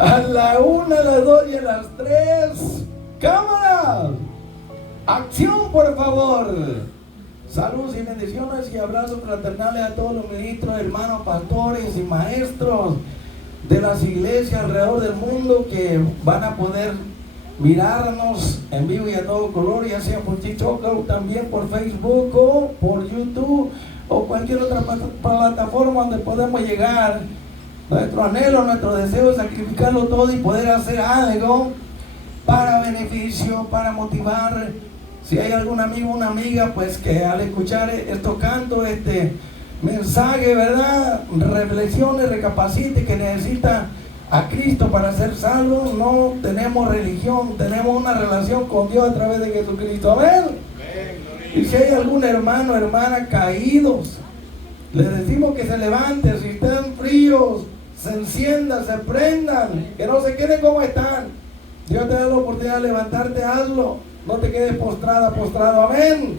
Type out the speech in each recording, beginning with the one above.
A la 1, a las 2 y a las 3. ¡Cámara! ¡Acción, por favor! Saludos y bendiciones y abrazos fraternales a todos los ministros, hermanos, pastores y maestros de las iglesias alrededor del mundo que van a poder mirarnos en vivo y a todo color, ya sea por TikTok o también por Facebook o por YouTube o cualquier otra plataforma donde podemos llegar. Nuestro anhelo, nuestro deseo es sacrificarlo todo y poder hacer algo para beneficio, para motivar. Si hay algún amigo o una amiga, pues que al escuchar estos cantos, este mensaje, ¿verdad? Reflexione, recapacite, que necesita a Cristo para ser salvo. No tenemos religión, tenemos una relación con Dios a través de Jesucristo. Amén. Y si hay algún hermano o hermana caídos, les decimos que se levante. Si están fríos, se enciendan, se prendan, que no se queden como están. Dios te da la oportunidad de levantarte, hazlo. No te quedes postrada, postrado. Amén.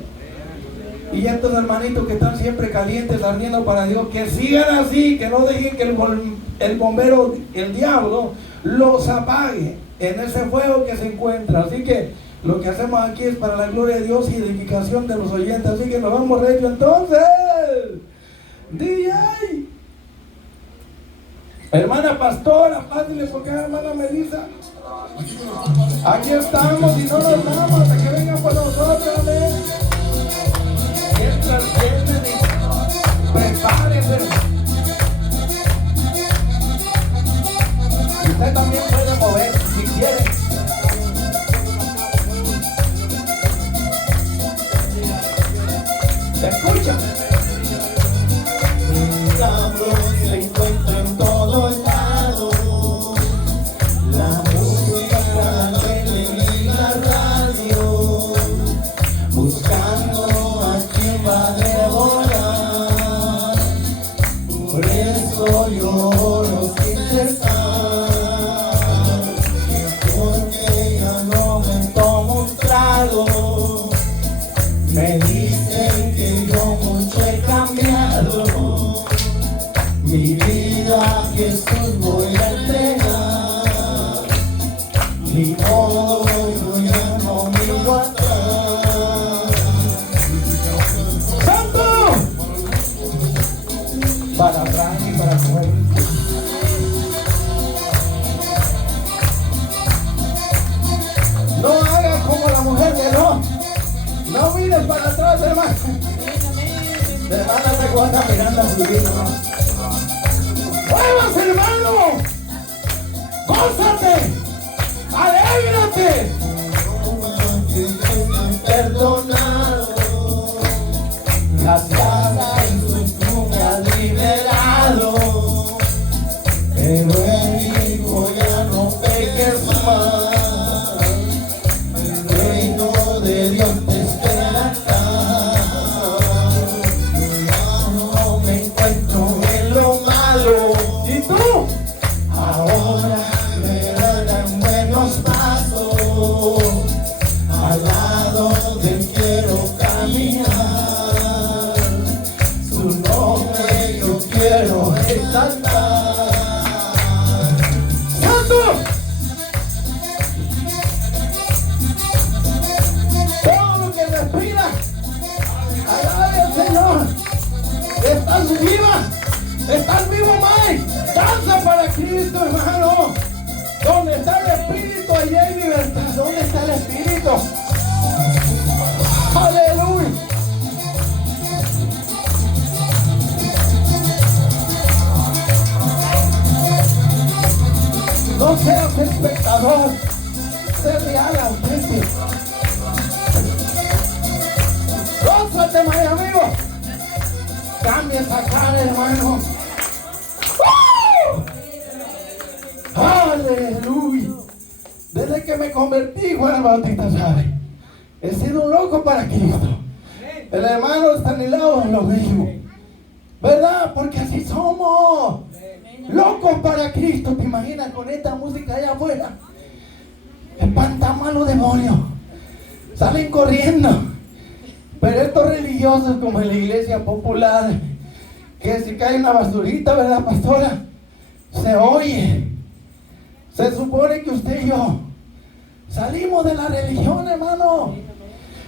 Y estos hermanitos que están siempre calientes, ardiendo para Dios, que sigan así, que no dejen que el bombero, el diablo, los apague en ese fuego que se encuentra. Así que lo que hacemos aquí es para la gloria de Dios y edificación de los oyentes. Así que nos vamos recho entonces. DJ. Hermana pastora, pásale por acá, hermana Melissa. Aquí estamos y no nos vamos hasta que vengan por nosotros. Amén. Mientras vienen y prepárense. Usted también puede mover si quiere. Escucha. La voz se encuentra en todos lados. La música, la tele y la radio, buscando a quien va a devorar. Por eso yo oro sin cesar, porque ya no me tomo un trago. Me dicen que yo mucho he cambiado. Mi vida a Jesús voy a entregar. Ni modo, yo ya no miro atrás. ¡Santo! Para atrás y para afuera. No hagas como la mujer que no mires para atrás, hermano. Hermana, te guarda mirando a su vida. ¡Muévase, hermano! ¡Gózate! ¡Alégrate! Perdonado, gracias a Jesús tú me has liberado. Pero Él dijo ya no peques más. El reino de Dios te espera acá. No me encuentro en lo malo. ¿Y tú? Ahora me dan buenos pasos. Al lado de Él quiero caminar. Su nombre yo quiero exaltar. ¡Santo! Todo lo que respira, alabe al Señor. Estás viva, estás vivo, Mike. Danza para Cristo, hermano. ¿Dónde está el Espíritu? Allí hay libertad. ¿Dónde está el Espíritu? Aleluya. No seas espectador, sé real, auténtico. Gózate, mi amigo. Cambia esa cara, hermano. Aleluya. Desde que me convertí, Juan el Bautista sabe, he sido un loco para Cristo. El hermano Estanislao lo mismo, ¿verdad? Porque así somos. Locos para Cristo. ¿Te imaginas con esta música allá afuera? Espantan a los demonios. Salen corriendo. Pero estos religiosos como en la iglesia popular, que si cae una basurita, ¿verdad, pastora? Se oye Se supone que usted y yo salimos de la religión, hermano.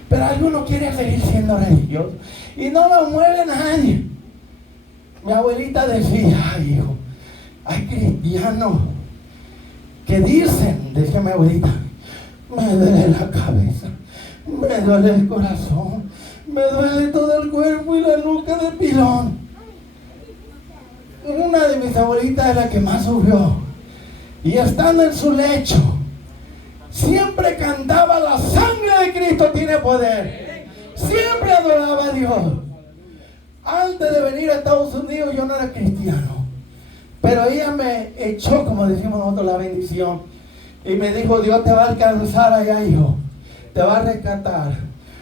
Pero algunos quieren seguir siendo religiosos y no lo mueve nadie. Mi abuelita decía, ay hijo, hay cristianos que dicen, decía mi abuelita, me duele la cabeza, me duele el corazón, me duele todo el cuerpo y la nuca de pilón. Una de mis abuelitas es la que más sufrió. Y estando en su lecho, siempre cantaba: la sangre de Cristo tiene poder. Siempre adoraba a Dios. Antes de venir a Estados Unidos yo no era cristiano, pero ella me echó, como decimos nosotros, la bendición. Y me dijo: Dios te va a alcanzar allá, hijo. Te va a rescatar.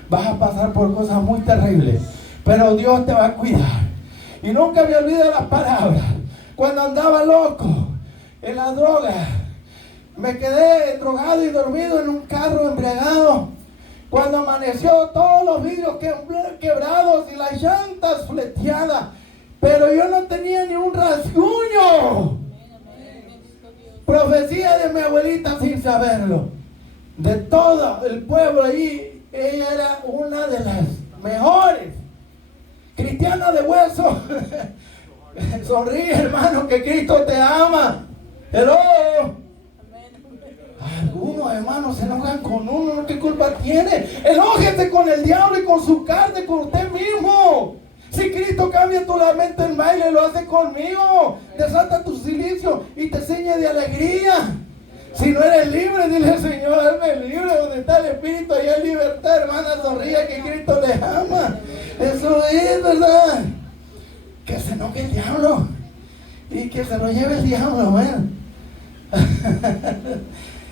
Vas a pasar por cosas muy terribles, pero Dios te va a cuidar. Y nunca me olvido las palabras. Cuando andaba loco en la droga, me quedé drogado y dormido en un carro embriagado. Cuando amaneció, todos los vidrios quebrados y las llantas fleteadas, pero yo no tenía ni un rasguño. Profecía de mi abuelita sin saberlo. De todo el pueblo allí, ella era una de las mejores. Cristiana de hueso. Sonríe, hermano, que Cristo te ama. Hello. Algunos hermanos se enojan con uno. ¿Qué culpa tiene? Enójese con el diablo y con su carne, con usted mismo. Si Cristo cambia tu lamento en baile, lo hace conmigo. Desata tu silicio y te ciñe de alegría. Si no eres libre, dile: Señor, hazme libre. Donde está el Espíritu, allá hay libertad, hermana. Sonría, que Cristo les ama. Eso es, ¿verdad? Que se enoje el diablo y que se lo lleve el diablo, bueno.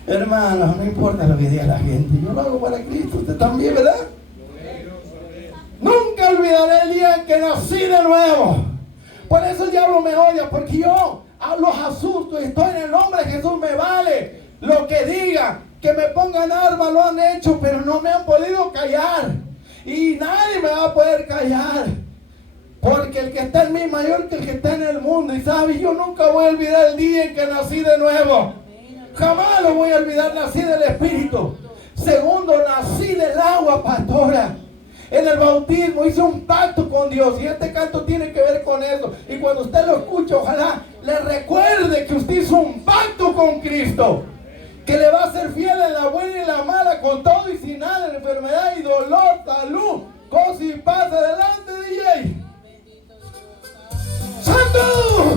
Hermano, no importa lo que diga la gente, yo lo hago para Cristo. Usted también, ¿verdad? Nunca olvidaré el día en que nací de nuevo. Por eso el diablo me odia, porque yo los asusto y estoy en el nombre de Jesús. Me vale lo que diga, que me pongan armas, lo han hecho, pero no me han podido callar. Y nadie me va a poder callar, porque el que está en mí es mayor que el que está en el mundo. Y sabe, yo nunca voy a olvidar el día en que nací de nuevo. Jamás lo voy a olvidar. Nací del Espíritu. Segundo, nací del agua, pastora. En el bautismo hice un pacto con Dios, y este canto tiene que ver con eso. Y cuando usted lo escuche, ojalá le recuerde que usted hizo un pacto con Cristo, que le va a ser fiel en la buena y en la mala, con todo y sin nada, en enfermedad y dolor, salud, gozo y paz. Adelante, DJ. ¡Santo!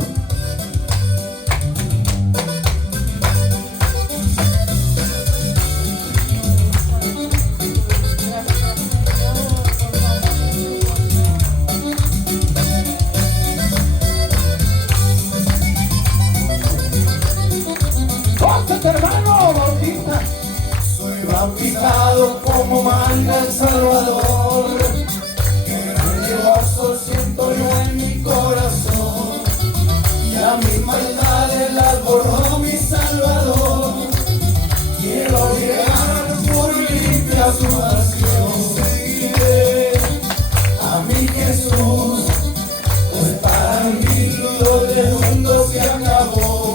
Hermano bautista, soy bautizado como manda el Salvador. Que gozo siento yo en mi corazón, y a mis maldades las borró mi Salvador. Quiero llegar por limpia su pasión. Seguiré a mi Jesús, pues para mí lo del mundo se acabó.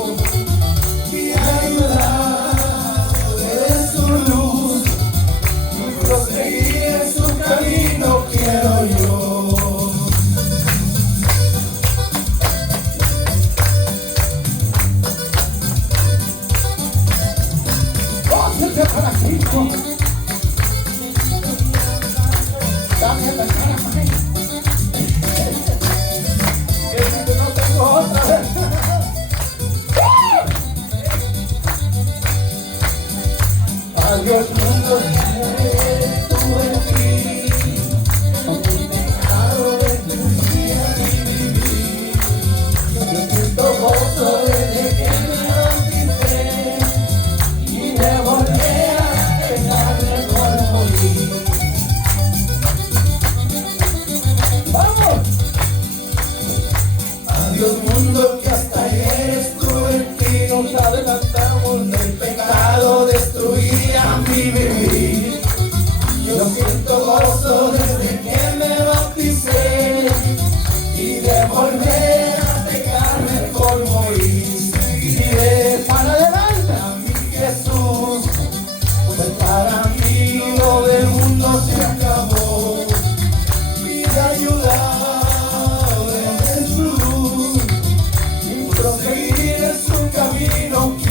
Camino quiero yo. Gócese para Cristo. Dame la cara, maíz. Que no tengo otra vez. Adiós, mundo. Dios mundo, que hasta ayer estuve en ti, nos adelantamos del pecado, destruía mi vivir. Yo siento gozo desde que me bauticé, y de volver a pecar mejor morir. Seguiré para adelante.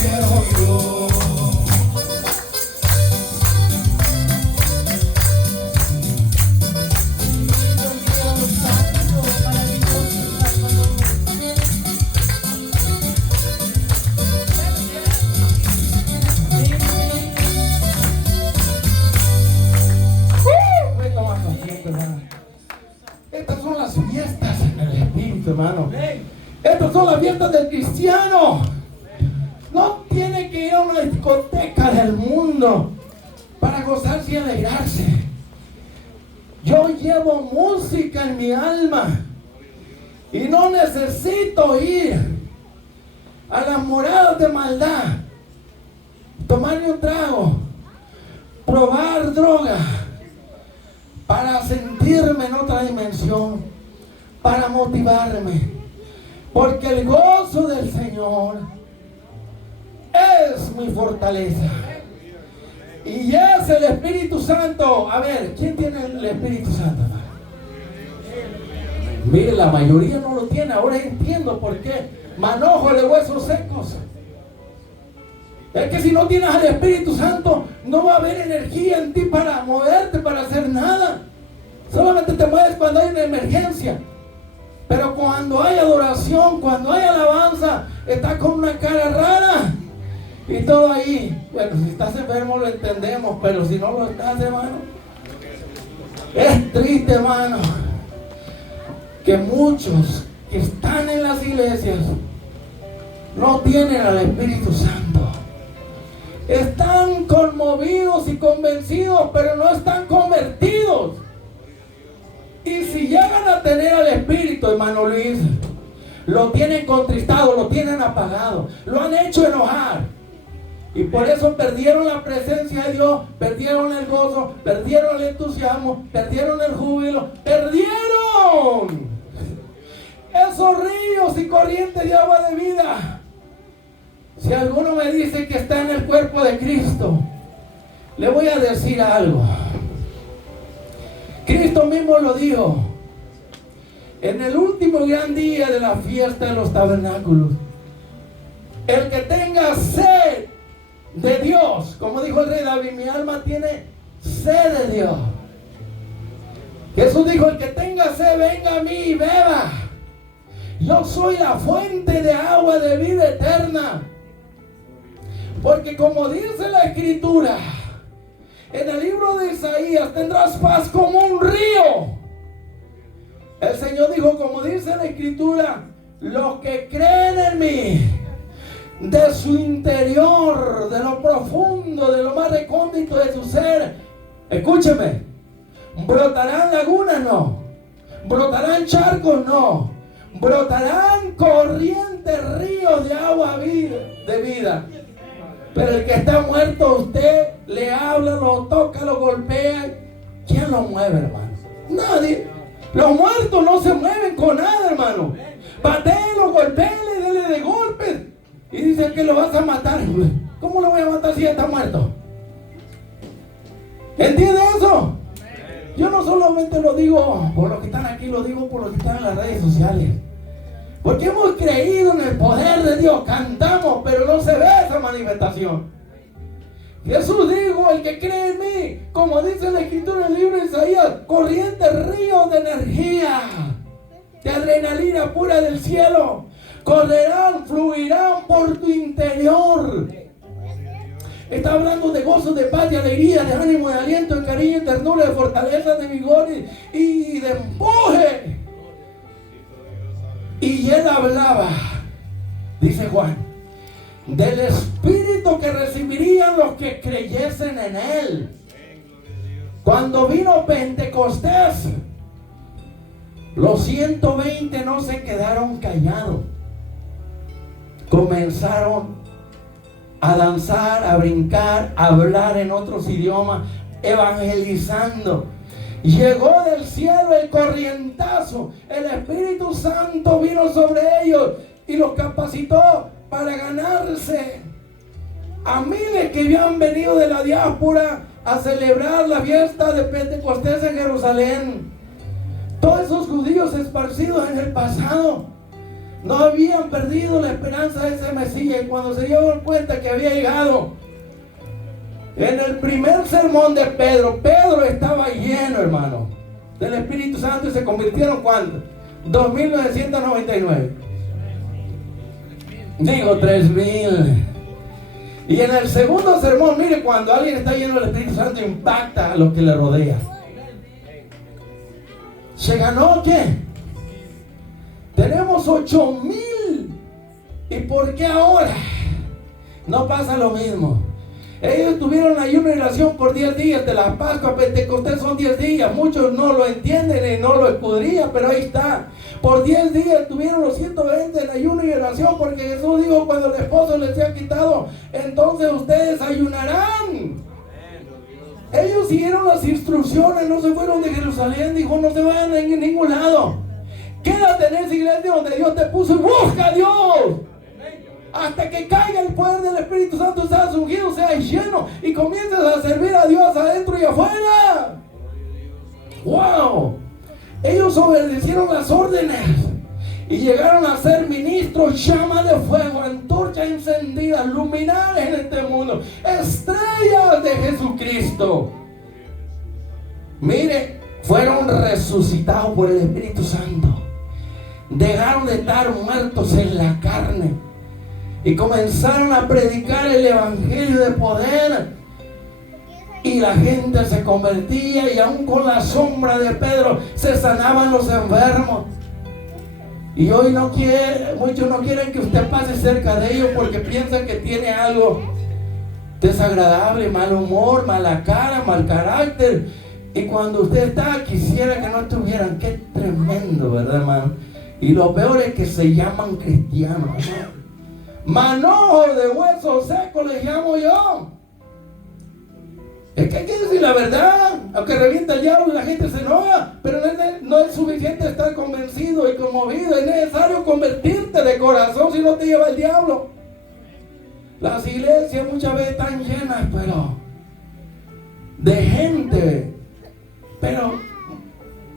quiero yo. Estas son las fiestas en el Espíritu, hermano. Estas son las fiestas del cristiano. No tiene que ir a una discoteca del mundo para gozarse y alegrarse. Yo llevo música en mi alma y no necesito ir a las moradas de maldad, tomarme un trago, probar droga, para sentirme en otra dimensión, para motivarme, porque el gozo del Señor es mi fortaleza y es el Espíritu Santo. A ver, ¿quién tiene el Espíritu Santo? Mire, la mayoría no lo tiene. Ahora entiendo por qué. Manojo de huesos secos. Es que si no tienes al Espíritu Santo, no va a haber energía en ti para moverte, para hacer nada. Solamente te mueves cuando hay una emergencia. Pero cuando hay adoración, cuando hay alabanza, estás con una cara rara. Y todo ahí. Bueno, si estás enfermo lo entendemos, pero si no lo estás, hermano, es triste, hermano, que muchos que están en las iglesias no tienen al Espíritu Santo. Están conmovidos y convencidos, pero no están convertidos. Y si llegan a tener al Espíritu, hermano Luis, lo tienen contristado, lo tienen apagado, lo han hecho enojar. Y por eso perdieron la presencia de Dios, perdieron el gozo, perdieron el entusiasmo, perdieron el júbilo, perdieron esos ríos y corrientes de agua de vida. Si alguno me dice que está en el cuerpo de Cristo, le voy a decir algo. Cristo mismo lo dijo en el último gran día de la fiesta de los tabernáculos: el que tenga sed de Dios, como dijo el rey David, mi alma tiene sed de Dios. Jesús dijo: el que tenga sed, venga a mí y beba. Yo soy la fuente de agua de vida eterna. Porque como dice la Escritura, en el libro de Isaías, tendrás paz como un río. El Señor dijo, como dice la Escritura, los que creen en mí, de su interior, de lo profundo, de lo más recóndito de su ser, escúcheme, brotarán lagunas, no, brotarán charcos, no, brotarán corrientes, ríos de agua de vida. Pero el que está muerto, usted le habla, lo toca, lo golpea. ¿Quién lo mueve, hermano? Nadie. Los muertos no se mueven con nada, hermano. Patéelo, golpéele, dele de golpes. Y dice que lo vas a matar. ¿Cómo lo voy a matar si ya está muerto? ¿Entiende eso? Yo no solamente lo digo por los que están aquí, lo digo por los que están en las redes sociales. Porque hemos creído en el poder de Dios, cantamos, pero no se ve esa manifestación. Jesús dijo, el que cree en mí, como dice la Escritura en el libro de Isaías, corrientes, ríos de energía, de adrenalina pura del cielo, correrán, fluirán por tu interior. Está hablando de gozo, de paz, de alegría, de ánimo, de aliento, de cariño, de ternura, de fortaleza, de vigor y de empuje. Y él hablaba, dice Juan, del Espíritu que recibirían los que creyesen en él. Cuando vino Pentecostés, los 120 no se quedaron callados. Comenzaron a danzar, a brincar, a hablar en otros idiomas, evangelizando. Llegó del cielo el corrientazo, el Espíritu Santo vino sobre ellos y los capacitó para ganarse a miles que habían venido de la diáspora a celebrar la fiesta de Pentecostés en Jerusalén. Todos esos judíos esparcidos en el pasado No habían perdido la esperanza de ese Mesías. Y cuando se dieron cuenta que había llegado, en el primer sermón de Pedro, Pedro estaba lleno, hermano, del Espíritu Santo, y se convirtieron, ¿cuántos? 2.999. Digo 3.000. Y en el segundo sermón, mire, cuando alguien está lleno del Espíritu Santo, impacta a los que le rodean. ¿Se ganó qué? Tenemos 8.000. ¿Y por qué ahora no pasa lo mismo? Ellos tuvieron ayuno y oración por 10 días. De la Pascua a Pentecostés son 10 días. Muchos no lo entienden y no lo escudrían, pero ahí está. Por 10 días tuvieron los 120 en ayuno y oración, porque Jesús dijo, cuando el esposo les sea quitado, entonces ustedes ayunarán. Ellos siguieron las instrucciones, no se fueron de Jerusalén. Dijo, no se vayan a ningún lado. Quédate en esa iglesia donde Dios te puso y busca a Dios. Hasta que caiga el poder del Espíritu Santo, seas ungido, seas lleno y comiences a servir a Dios adentro y afuera. ¡Wow! Ellos obedecieron las órdenes y llegaron a ser ministros, llama de fuego, antorchas encendidas, luminares en este mundo, estrellas de Jesucristo. Mire, fueron resucitados por el Espíritu Santo. Dejaron de estar muertos en la carne y comenzaron a predicar el evangelio de poder. Y la gente se convertía, y aún con la sombra de Pedro se sanaban los enfermos. Y hoy muchos no quieren que usted pase cerca de ellos porque piensan que tiene algo desagradable, mal humor, mala cara, mal carácter. Y cuando usted está, quisiera que no estuvieran. Qué tremendo, ¿verdad, hermano? Y lo peor es que se llaman cristianos, hermano. Manojos de huesos secos les llamo yo. Es que hay que decir la verdad, aunque revienta el diablo y la gente se enoja, pero no es suficiente estar convencido y conmovido, es necesario convertirte de corazón, si no te lleva el diablo. Las iglesias muchas veces están llenas, pero de gente, pero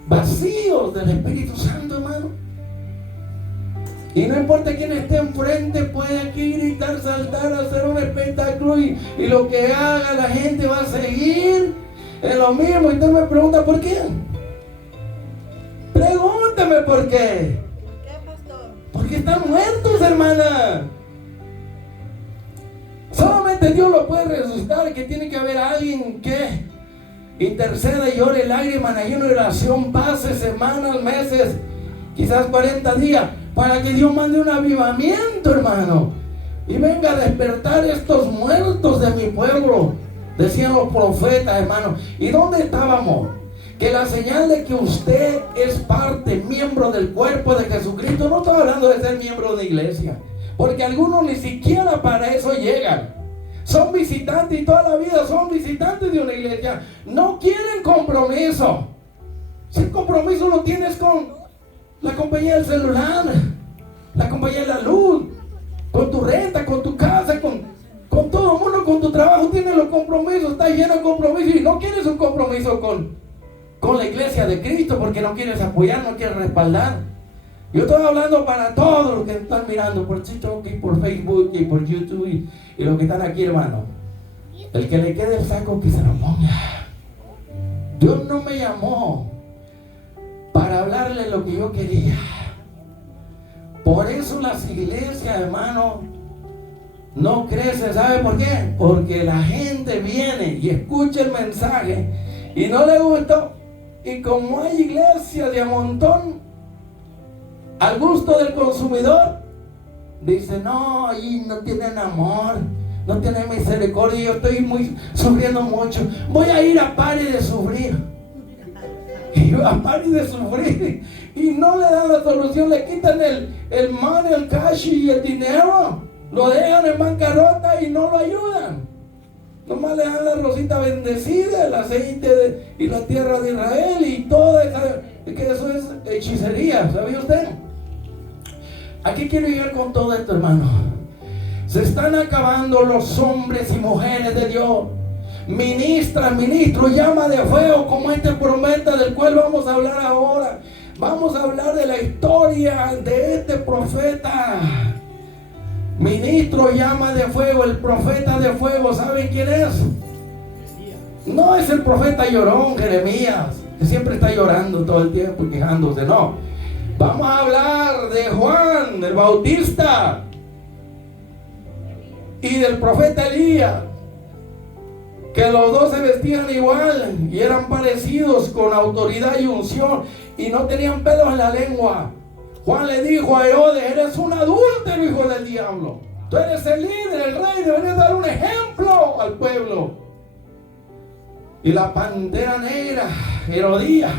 vacíos del Espíritu Santo, hermano. Y no importa quién esté enfrente, puede aquí gritar, saltar, hacer un espectáculo y lo que haga la gente va a seguir en lo mismo. Y usted me pregunta ¿por qué? Pregúntame ¿por qué? ¿Por qué, pastor? Porque están muertos, hermana. Solamente Dios lo puede resucitar, que tiene que haber alguien que interceda y llore lágrimas, ayuno y oración, pase semanas, meses, quizás 40 días, para que Dios mande un avivamiento, hermano, y venga a despertar estos muertos de mi pueblo, decían los profetas, hermano. ¿Y dónde estábamos? Que la señal de que usted es parte, miembro del cuerpo de Jesucristo. No estoy hablando de ser miembro de iglesia, porque algunos ni siquiera para eso llegan. Son visitantes y toda la vida son visitantes de una iglesia. No quieren compromiso. Si el compromiso lo tienes con la compañía del celular, la compañía de la luz, con tu renta, con tu casa, con todo el mundo, con tu trabajo, tienes los compromisos, estás lleno de compromisos y no quieres un compromiso con la iglesia de Cristo porque no quieres apoyar, no quieres respaldar. Yo estoy hablando para todos los que están mirando por TikTok y por Facebook y por YouTube y los que están aquí, hermano. El que le quede el saco, que se lo ponga. Dios no me llamó para hablarle lo que yo quería. Por eso las iglesias, hermano, no crecen. ¿Sabe por qué? Porque la gente viene y escucha el mensaje y no le gustó. Y como hay iglesias de a montón, al gusto del consumidor, dice, no, ahí no tienen amor, no tienen misericordia, yo estoy sufriendo mucho, voy a ir a par de sufrir. Y a par de sufrir, y no le dan la solución, le quitan el money, el cash y el dinero, lo dejan en bancarrota y no lo ayudan. Nomás le dan la rosita bendecida, el aceite y la tierra de Israel y toda esa, que eso es hechicería, ¿sabía usted? ¿A qué quiero llegar con todo esto, hermano? Se están acabando los hombres y mujeres de Dios. Ministros, llama de fuego como este profeta del cual vamos a hablar ahora. Vamos a hablar de la historia de este profeta, ministro llama de fuego, el profeta de fuego. ¿Saben quién es? No es el profeta llorón, Jeremías, que siempre está llorando todo el tiempo y quejándose, no. Vamos a hablar de Juan, el Bautista, y del profeta Elías, que los dos se vestían igual y eran parecidos, con autoridad y unción, y no tenían pelos en la lengua. Juan le dijo a Herodes: eres un adúltero, hijo del diablo. Tú eres el líder, el rey, deberías dar un ejemplo al pueblo. Y la pantera negra, Herodías,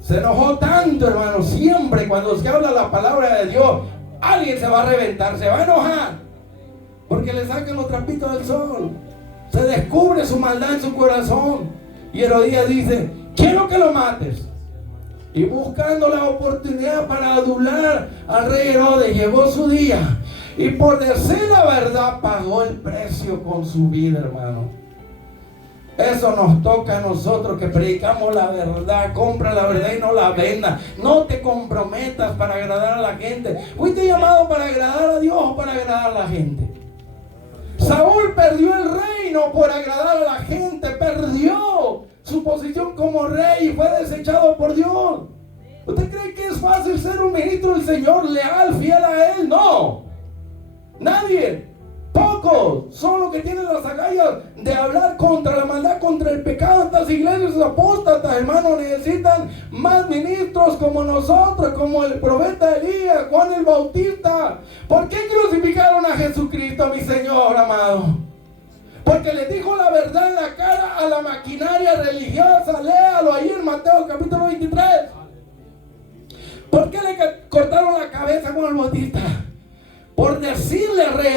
se enojó tanto, hermano. Siempre cuando se habla la palabra de Dios, alguien se va a reventar, se va a enojar, porque le sacan los trapitos del sol. Se descubre su maldad en su corazón. Y Herodías dice: quiero que lo mates. Y buscando la oportunidad para adular al rey Herodes, llegó su día. Y por decir la verdad, pagó el precio con su vida, hermano. Eso nos toca a nosotros que predicamos la verdad. Compra la verdad y no la venda. No te comprometas para agradar a la gente. ¿Fuiste llamado para agradar a Dios o para agradar a la gente? Saúl perdió el reino por agradar a la gente. Perdió su posición como rey y fue desechado por Dios. ¿Usted cree que es fácil ser un ministro del Señor, leal, fiel a Él? No. Nadie. Pocos son los que tienen las agallas de hablar contra la maldad, contra el pecado. Estas iglesias apóstatas, hermanos, necesitan más ministros como nosotros, como el profeta Elías, Juan el Bautista. ¿Por qué crucificaron a Jesucristo, mi Señor amado? Porque le dijo la verdad en la cara a la maquinaria religiosa. Léalo ahí en Mateo capítulo 23. ¿Por qué le cortaron la cabeza a Juan el Bautista? Por decirle al rey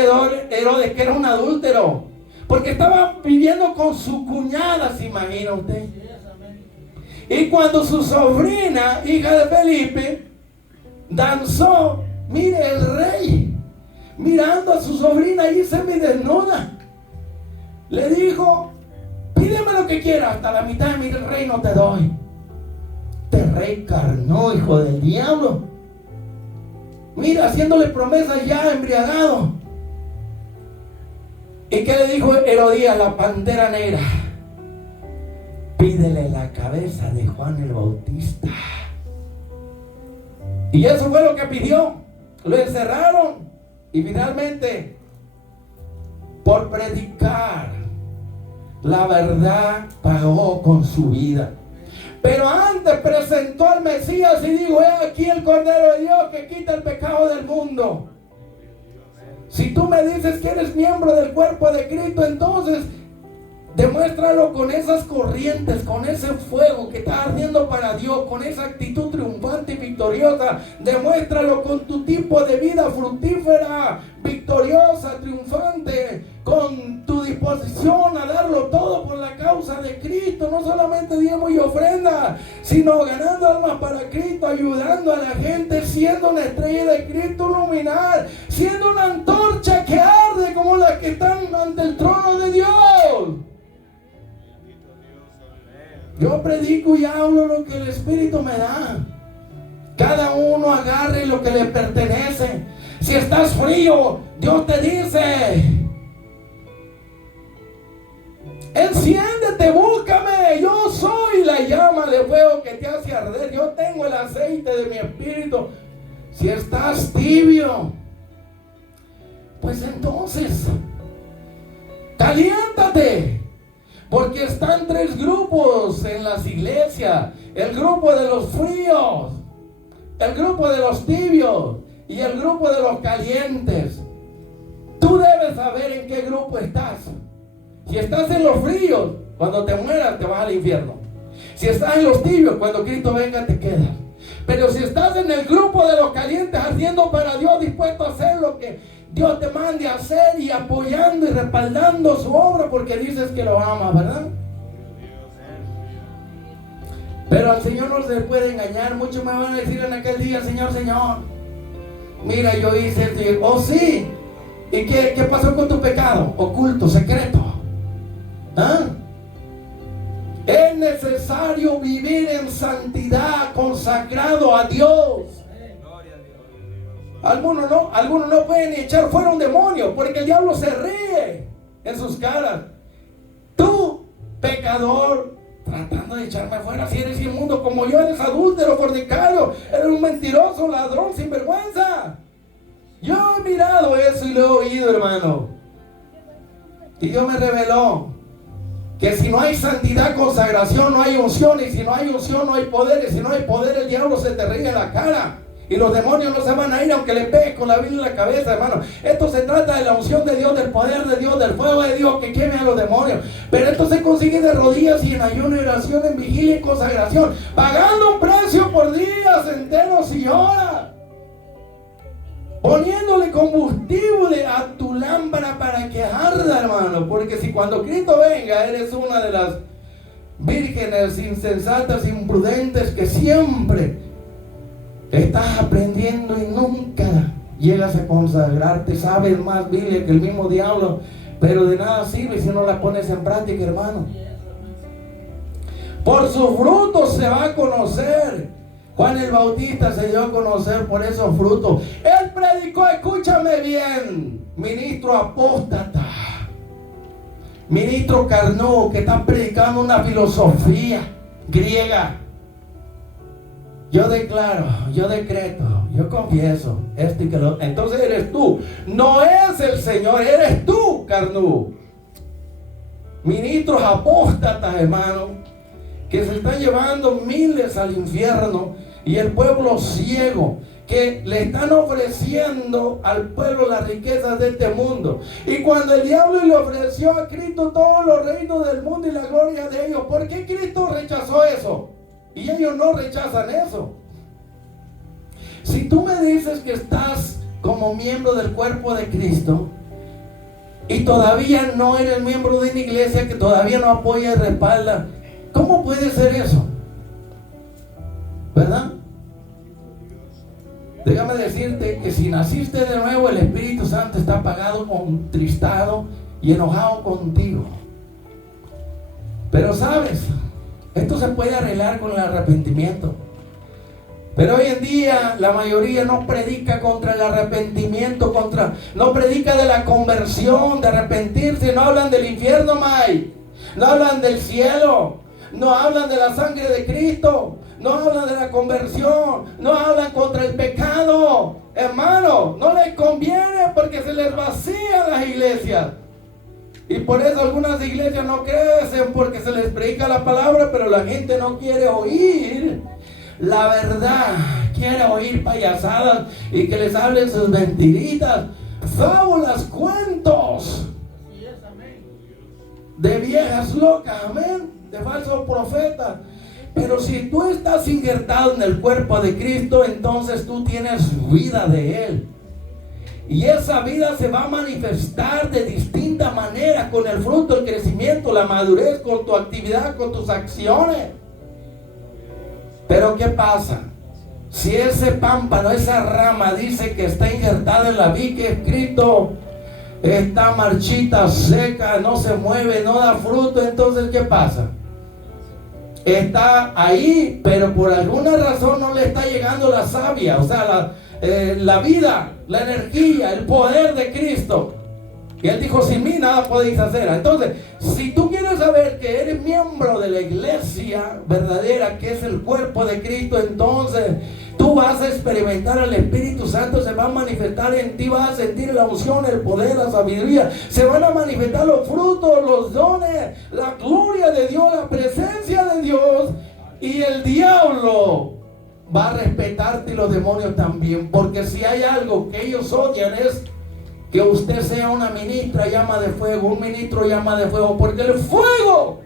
Herodes que era un adúltero, porque estaba viviendo con su cuñada, ¿se imagina usted? Y cuando su sobrina, hija de Felipe, danzó, mire, el rey, mirando a su sobrina ahí semidesnuda, le dijo: pídeme lo que quieras, hasta la mitad de mi reino te doy. Te reencarnó, hijo del diablo. Mira, haciéndole promesas ya embriagado. ¿Y qué le dijo Herodías, la pantera negra? Pídele la cabeza de Juan el Bautista. Y eso fue lo que pidió. Lo encerraron. Y finalmente, por predicar la verdad, pagó con su vida. Pero antes presentó al Mesías y dijo: he aquí el Cordero de Dios que quita el pecado del mundo. Si tú me dices que eres miembro del cuerpo de Cristo, entonces demuéstralo con esas corrientes, con ese fuego que está ardiendo para Dios, con esa actitud triunfante y victoriosa. Demuéstralo con tu tipo de vida fructífera, victoriosa, triunfante, con tu disposición a darlo todo por la causa de Cristo. No solamente diezmo y ofrenda, sino ganando almas para Cristo, ayudando a la gente, siendo una estrella de Cristo luminar, siendo una antorcha que arde como las que están ante el trono de Dios. Yo predico y hablo lo que el Espíritu me da. Cada uno agarre lo que le pertenece. Si estás frío, Dios te dice: enciéndete, búscame. Yo soy la llama de fuego que te hace arder. Yo tengo el aceite de mi espíritu. Si estás tibio, pues entonces caliéntate. Porque están tres grupos en las iglesias: el grupo de los fríos, el grupo de los tibios y el grupo de los calientes. Tú debes saber en qué grupo estás. Si estás en los fríos, cuando te mueras te vas al infierno. Si estás en los tibios, cuando Cristo venga te quedas. Pero si estás en el grupo de los calientes, haciendo para Dios, dispuesto a hacer lo que Dios te mande a hacer y apoyando y respaldando su obra porque dices que lo amas, ¿verdad? Pero al Señor no se le puede engañar. Muchos me van a decir en aquel día: Señor, mira, yo hice esto. Y, oh sí, ¿y qué pasó con tu pecado? Oculto, secreto. ¿Ah? Es necesario vivir en santidad, consagrado a Dios. Algunos no pueden echar fuera un demonio porque el diablo se ríe en sus caras. Tú, pecador, tratando de echarme fuera, si eres inmundo como yo, eres adúltero, fornicario, eres un mentiroso, ladrón, sinvergüenza. Yo he mirado eso y lo he oído, hermano. Y Dios me reveló que si no hay santidad, consagración, no hay unción. Y si no hay unción, no hay poder. Y si no hay poder, el diablo se te ríe en la cara. Y los demonios no se van a ir aunque le pegues con la Biblia en la cabeza, hermano. Esto se trata de la unción de Dios, del poder de Dios, del fuego de Dios que queme a los demonios. Pero esto se consigue de rodillas y en ayuno y oración, en vigilia y consagración, pagando un precio por días enteros y horas, poniéndole combustible a tu lámpara para que arda, hermano. Porque si cuando Cristo venga eres una de las vírgenes insensatas, imprudentes, que siempre estás aprendiendo y nunca llegas a consagrarte, sabes más Biblia que el mismo diablo, pero de nada sirve si no la pones en práctica, hermano. Por sus frutos se va a conocer. Juan el Bautista se dio a conocer por esos frutos. Él predicó, escúchame bien, ministro apóstata, ministro carnú, que está predicando una filosofía griega. Yo declaro, yo decreto, yo confieso esto y que lo. Entonces eres tú, no es el Señor, eres tú, carnú. Ministros apóstatas, hermano, que se están llevando miles al infierno, y el pueblo ciego, que le están ofreciendo al pueblo las riquezas de este mundo. Y cuando el diablo le ofreció a Cristo todos los reinos del mundo y la gloria de ellos, ¿por qué Cristo rechazó eso? Y ellos no rechazan eso. Si tú me dices que estás como miembro del cuerpo de Cristo y todavía no eres miembro de una iglesia que todavía no apoya y respalda, ¿cómo puede ser eso? ¿Verdad? Déjame decirte que si naciste de nuevo, el Espíritu Santo está apagado, contristado y enojado contigo. Pero sabes, esto se puede arreglar con el arrepentimiento. Pero hoy en día la mayoría no predica contra el arrepentimiento, no predica de la conversión, de arrepentirse. No hablan del infierno, no hablan del cielo, no hablan de la sangre de Cristo, no hablan de la conversión, no hablan contra el pecado. Hermano, no les conviene porque se les vacían las iglesias. Y por eso algunas iglesias no crecen, porque se les predica la palabra, pero la gente no quiere oír la verdad. Quiere oír payasadas y que les hablen sus mentiritas, fábulas, cuentos de viejas locas, amén, de falsos profetas. Pero si tú estás injertado en el cuerpo de Cristo, entonces tú tienes vida de Él. Y esa vida se va a manifestar de distinta manera, con el fruto, el crecimiento, la madurez, con tu actividad, con tus acciones. Pero ¿qué pasa? Si ese pámpano, esa rama dice que está injertada en la vid, que es Cristo, está marchita, seca, no se mueve, no da fruto, entonces ¿qué pasa? Está ahí, pero por alguna razón no le está llegando la savia, o sea, la vida, la energía, el poder de Cristo. Y Él dijo, sin mí nada podéis hacer. Entonces, si tú quieres saber que eres miembro de la iglesia verdadera, que es el cuerpo de Cristo, entonces tú vas a experimentar el Espíritu Santo, se va a manifestar en ti, vas a sentir la unción, el poder, la sabiduría, se van a manifestar los frutos, los dones, la gloria de Dios, la presencia de Dios, y el diablo va a respetarte y los demonios también, porque si hay algo que ellos odian es que usted sea una ministra llama de fuego, un ministro llama de fuego, porque el fuego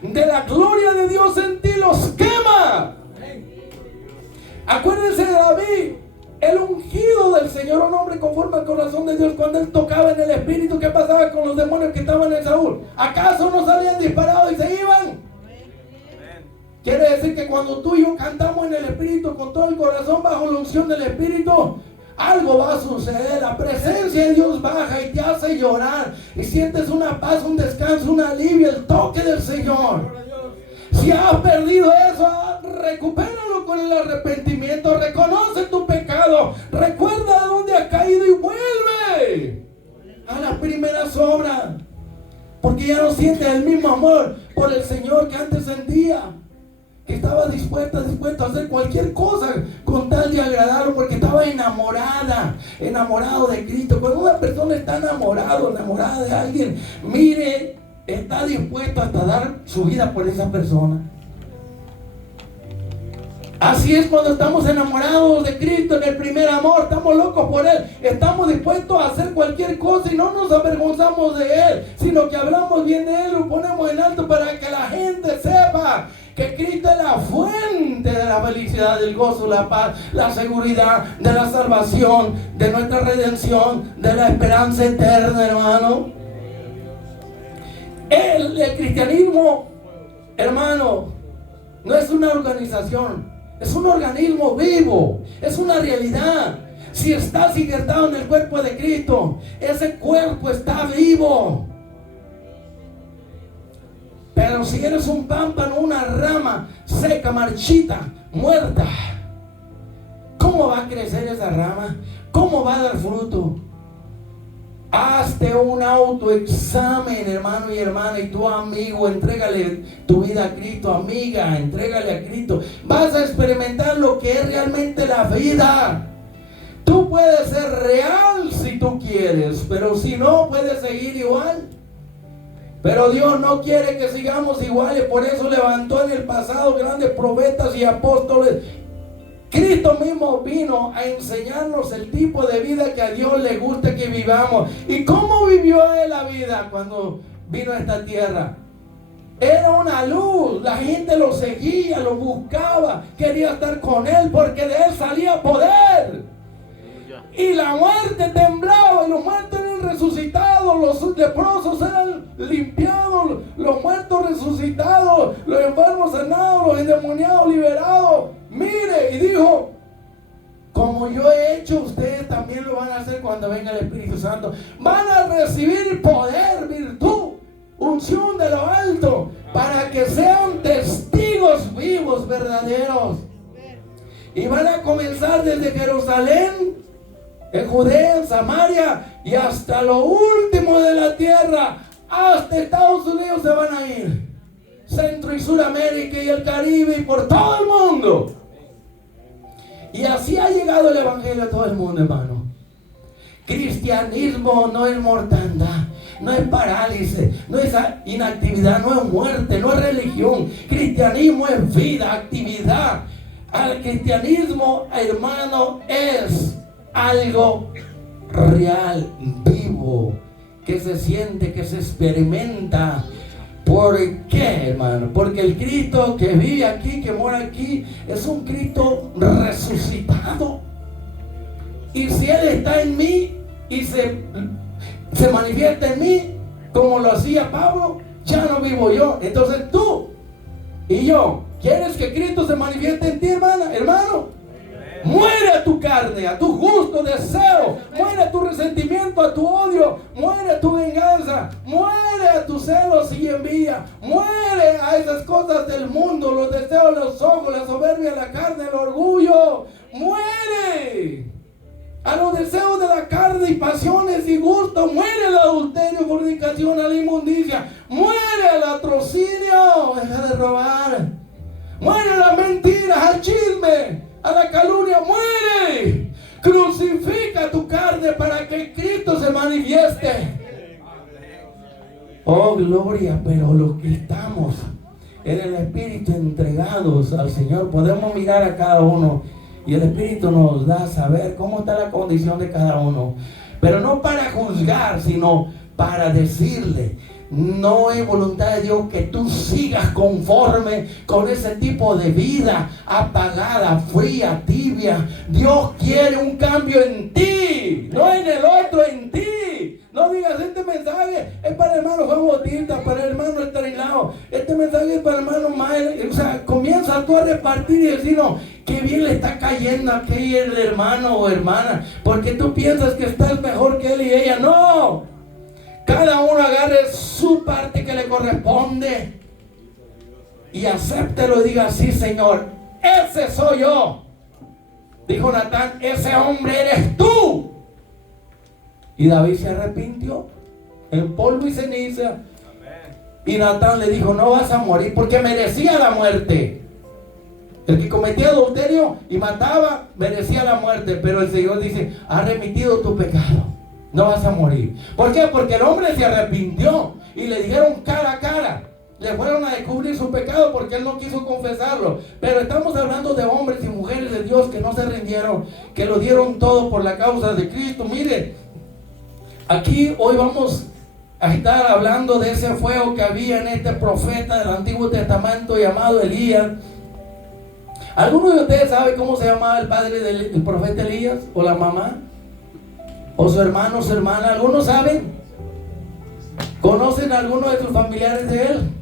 de la gloria de Dios en ti los quema. Acuérdense de David, el ungido del Señor, un hombre conforme al corazón de Dios. Cuando él tocaba en el espíritu, ¿qué pasaba con los demonios que estaban en Saúl? ¿Acaso no salían disparados y se iban? Quiere decir que cuando tú y yo cantamos en el espíritu con todo el corazón bajo la unción del espíritu, algo va a suceder. La presencia de Dios baja y te hace llorar y sientes una paz, un descanso, un alivio, el toque del Señor. Si Si has perdido eso, recupéralo con el arrepentimiento. Reconoce tu pecado. Recuerda dónde has caído y vuelve a las primeras obras. Porque ya no sientes el mismo amor por el Señor que antes sentía. Que estaba dispuesto a hacer cualquier cosa con tal de agradarlo, porque estaba enamorado de Cristo. Cuando una persona está enamorada de alguien, mire, está dispuesto hasta dar su vida por esa persona. Así es cuando estamos enamorados de Cristo, en el primer amor, estamos locos por Él, estamos dispuestos a hacer cualquier cosa y no nos avergonzamos de Él, sino que hablamos bien de Él, lo ponemos en alto para que la gente sepa que Cristo es la fuente de la felicidad, del gozo, la paz, la seguridad, de la salvación, de nuestra redención, de la esperanza eterna, hermano. El cristianismo, hermano, no es una organización, es un organismo vivo, es una realidad. Si estás injertado en el cuerpo de Cristo, ese cuerpo está vivo. Pero si eres un pámpano, una rama seca, marchita, muerta, ¿cómo va a crecer esa rama? ¿Cómo va a dar fruto? Hazte un autoexamen, hermano y hermana, y tu amigo, entrégale tu vida a Cristo, amiga, entrégale a Cristo. Vas a experimentar lo que es realmente la vida. Tú puedes ser real si tú quieres, pero si no, puedes seguir igual. Pero Dios no quiere que sigamos iguales, por eso levantó en el pasado grandes profetas y apóstoles. Cristo mismo vino a enseñarnos el tipo de vida que a Dios le gusta que vivamos. ¿Y cómo vivió Él la vida cuando vino a esta tierra? Era una luz, la gente lo seguía, lo buscaba, quería estar con Él porque de Él salía poder. Y la muerte temblaba, y los muertos eran resucitados, los leprosos eran limpiados, los muertos resucitados, los enfermos sanados, los endemoniados liberados. Mire, y dijo, como yo he hecho, ustedes también lo van a hacer cuando venga el Espíritu Santo. Van a recibir poder, virtud, unción de lo alto, para que sean testigos vivos, verdaderos. Y van a comenzar desde Jerusalén, en Judea, en Samaria y hasta lo último de la tierra, hasta Estados Unidos se van a ir, Centro y Suramérica y el Caribe y por todo el mundo. Y así ha llegado el evangelio a todo el mundo, hermano. Cristianismo no es mortandad, no es parálisis, no es inactividad, no es muerte, no es religión. Cristianismo es vida, actividad. Al cristianismo, hermano, es algo real, vivo, que se siente, que se experimenta. ¿Por qué, hermano? Porque el Cristo que vive aquí, que mora aquí, es un Cristo resucitado. Y si Él está en mí y se manifiesta en mí, como lo hacía Pablo, ya no vivo yo. Entonces tú y yo, ¿quieres que Cristo se manifieste en ti, hermano? Muere a tu carne, a tu gusto, deseo. Muere a tu resentimiento, a tu odio. Muere a tu venganza. Muere a tus celos y envidia. Muere a esas cosas del mundo, los deseos, los ojos, la soberbia, la carne, el orgullo. Muere a los deseos de la carne y pasiones y gustos. Muere al adulterio, fornicación, a la inmundicia. Muere al latrocinio. Deja de robar. Muere a las mentiras, al chisme, a la calumnia. Muere. Crucifica tu carne para que Cristo se manifieste. Oh, gloria. Pero los que estamos en el Espíritu entregados al Señor, podemos mirar a cada uno y el Espíritu nos da a saber cómo está la condición de cada uno. Pero no para juzgar, sino para decirle: no es voluntad de Dios que tú sigas conforme con ese tipo de vida apagada, fría, tibia. Dios quiere un cambio en ti, no en el otro, en ti. No digas: este mensaje es para el hermano Juan Bautista, para el hermano Estanislao, este mensaje es para el hermano Mael. O sea, comienza tú a repartir y decir: no, qué bien le está cayendo a aquel hermano o hermana, porque tú piensas que estás mejor que él y ella. No. Cada uno agarre su parte que le corresponde. y acéptelo y diga: sí, Señor, ese soy yo. Dijo Natán: ese hombre eres tú. Y David se arrepintió en polvo y ceniza. Y Natán le dijo: no vas a morir, porque merecía la muerte. El que cometía adulterio y mataba merecía la muerte. Pero el Señor dice: has remitido tu pecado, no vas a morir. ¿Por qué? Porque el hombre se arrepintió y le dijeron cara a cara. Le fueron a descubrir su pecado porque él no quiso confesarlo. Pero estamos hablando de hombres y mujeres de Dios que no se rindieron, que lo dieron todo por la causa de Cristo. Mire, aquí hoy vamos a estar hablando de ese fuego que había en este profeta del Antiguo Testamento llamado Elías. ¿Alguno de ustedes sabe cómo se llamaba el padre del profeta Elías? ¿O la mamá? ¿O su hermano o su hermana? ¿Algunos saben? ¿Conocen a alguno de sus familiares de él?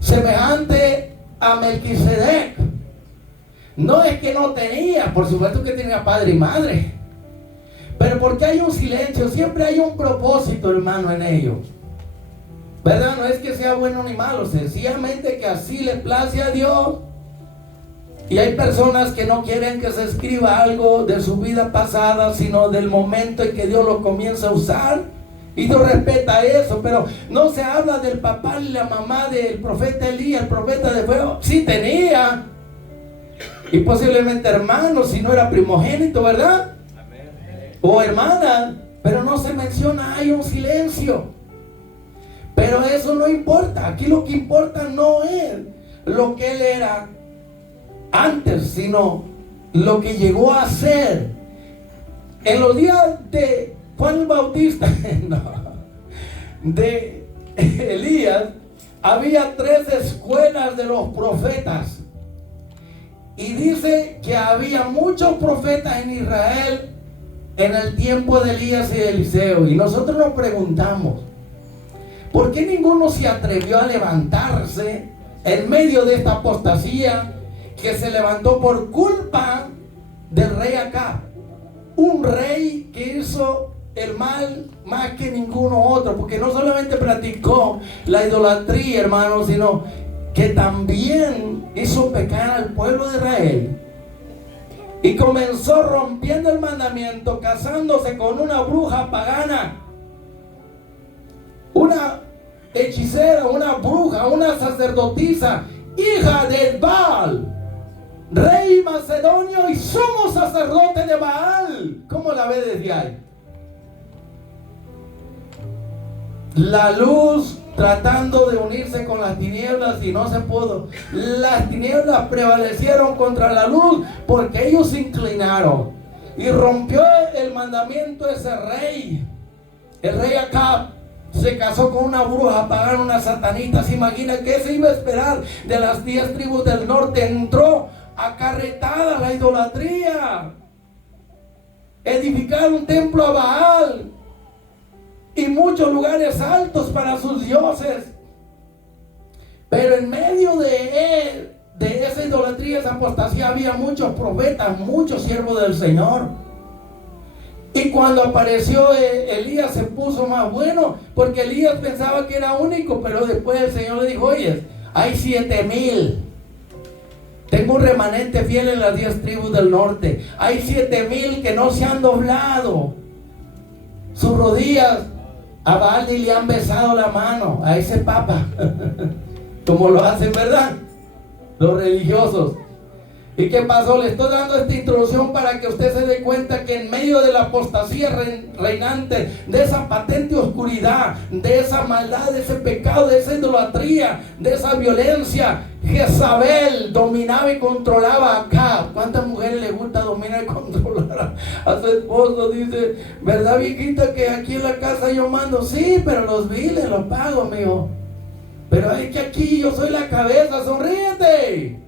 Semejante a Melquisedec. No es que no tenía, por supuesto que tenía padre y madre, pero porque hay un silencio, siempre hay un propósito, hermano, en ello, ¿verdad? No es que sea bueno ni malo, sencillamente que así le place a Dios. Y hay personas que no quieren que se escriba algo de su vida pasada, sino del momento en que Dios lo comienza a usar. Y Dios respeta eso, pero no se habla del papá y la mamá del profeta Elías, el profeta de fuego. Sí tenía, y posiblemente hermano, si no era primogénito, ¿verdad? O hermana, pero no se menciona, hay un silencio. Pero eso no importa. Aquí lo que importa no es lo que él era antes, sino lo que llegó a ser en los días de Juan el Bautista. No, de Elías. Había 3 escuelas de los profetas, y dice que había muchos profetas en Israel en el tiempo de Elías y de Eliseo. Y nosotros nos preguntamos: ¿por qué ninguno se atrevió a levantarse en medio de esta apostasía que se levantó por culpa del rey Acab? Un rey que hizo el mal más que ninguno otro, porque no solamente practicó la idolatría, hermano, sino que también hizo pecar al pueblo de Israel. Y comenzó rompiendo el mandamiento, casándose con una bruja pagana, una hechicera, una bruja, una sacerdotisa, hija de Baal, rey macedonio y sumo sacerdote de Baal. ¿Cómo la ve desde ahí? La luz tratando de unirse con las tinieblas y no se pudo. Las tinieblas prevalecieron contra la luz porque ellos se inclinaron. Y rompió el mandamiento ese rey. El rey Acab se casó con una bruja pagana, una satanita. ¿Se imagina qué se iba a esperar de las 10 tribus del norte? Entró acarretada la idolatría. Edificar un templo a Baal y muchos lugares altos para sus dioses. Pero en medio de esa idolatría, esa apostasía, había muchos profetas, muchos siervos del Señor. Y cuando apareció Elías, se puso más bueno, porque Elías pensaba que era único, pero después el Señor le dijo: oye, hay 7,000. Tengo un remanente fiel en las 10 tribus del norte. Hay 7,000 que no se han doblado sus rodillas a Baal y le han besado la mano a ese papa, como lo hacen, ¿verdad?, los religiosos. ¿Y qué pasó? Le estoy dando esta introducción para que usted se dé cuenta que en medio de la apostasía reinante, de esa patente oscuridad, de esa maldad, de ese pecado, de esa idolatría, de esa violencia, Jezabel dominaba y controlaba acá. ¿Cuántas mujeres les gusta dominar y controlar a su esposo? Dice: ¿verdad, viejita, que aquí en la casa yo mando? Sí, pero los biles los pago, mijo. Pero es que aquí yo soy la cabeza. Sonríete.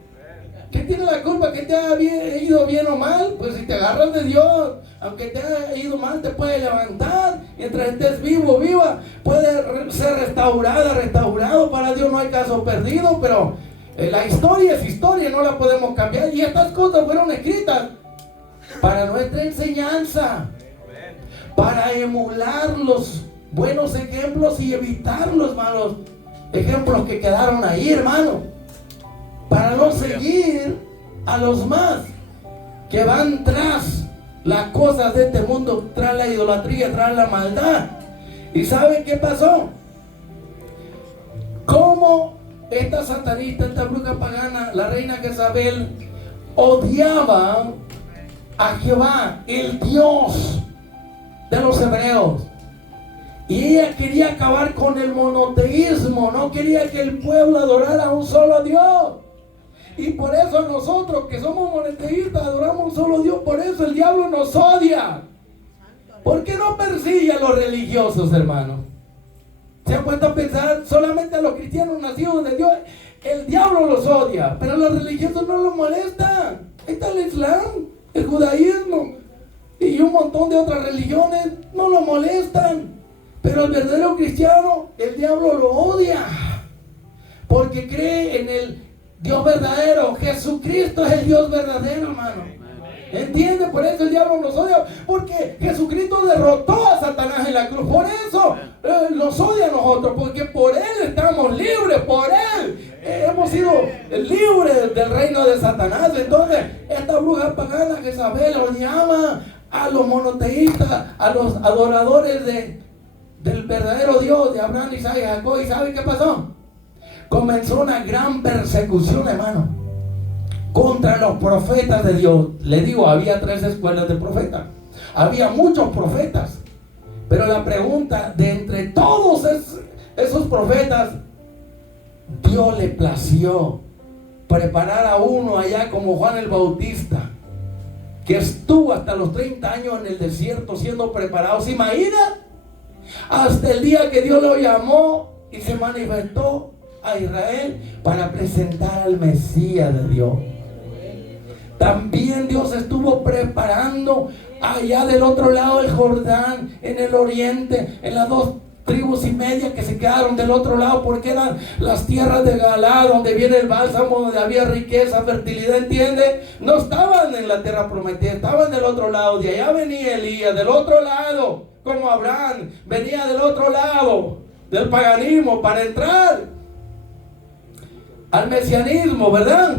¿Qué tiene la culpa? ¿Que te ha ido bien o mal? Pues si te agarras de Dios, aunque te haya ido mal, te puede levantar. Mientras estés vivo, viva, puede ser restaurado. Para Dios no hay caso perdido, pero la historia es historia, no la podemos cambiar. Y estas cosas fueron escritas para nuestra enseñanza, para emular los buenos ejemplos y evitar los malos ejemplos que quedaron ahí, hermano, para no seguir a los más que van tras las cosas de este mundo, tras la idolatría, tras la maldad. ¿Y sabe qué pasó? Cómo esta satanista, esta bruja pagana, la reina Jezabel, odiaba a Jehová, el Dios de los hebreos. Y ella quería acabar con el monoteísmo, no quería que el pueblo adorara a un solo Dios. Y por eso nosotros que somos monoteístas adoramos a un solo Dios. Por eso el diablo nos odia. ¿Por qué no persigue a los religiosos, hermano? ¿Se han puesto a pensar? Solamente a los cristianos nacidos de Dios el diablo los odia, pero a los religiosos no los molestan. Ahí está el Islam, el judaísmo y un montón de otras religiones, no lo molestan. Pero el verdadero cristiano, el diablo lo odia, porque cree en el Dios verdadero. Jesucristo es el Dios verdadero, hermano. ¿Entiende? Por eso el diablo nos odia, porque Jesucristo derrotó a Satanás en la cruz. Por eso nos odia a nosotros, porque por Él estamos libres, por Él hemos sido libres del reino de Satanás. Entonces, esta bruja pagana Jezabel odiaba a los monoteístas, a los adoradores del verdadero Dios, de Abraham, Isaac y Jacob. ¿Y sabe qué pasó? Comenzó una gran persecución, hermano, contra los profetas de Dios. Le digo, había 3 escuelas de profetas. Había muchos profetas. Pero la pregunta, de entre todos esos profetas, Dios le plació preparar a uno allá como Juan el Bautista, que estuvo hasta los 30 años en el desierto siendo preparado. ¿Se imagina? Hasta el día que Dios lo llamó y se manifestó a Israel para presentar al Mesías de Dios. También Dios estuvo preparando allá del otro lado del Jordán, en el oriente, en las 2 tribus y media que se quedaron del otro lado, porque eran las tierras de Galaad, donde viene el bálsamo, donde había riqueza, fertilidad, ¿entiende? No estaban en la tierra prometida, estaban del otro lado. De allá venía Elías, del otro lado, como Abraham, venía del otro lado del paganismo para entrar al mesianismo, ¿verdad?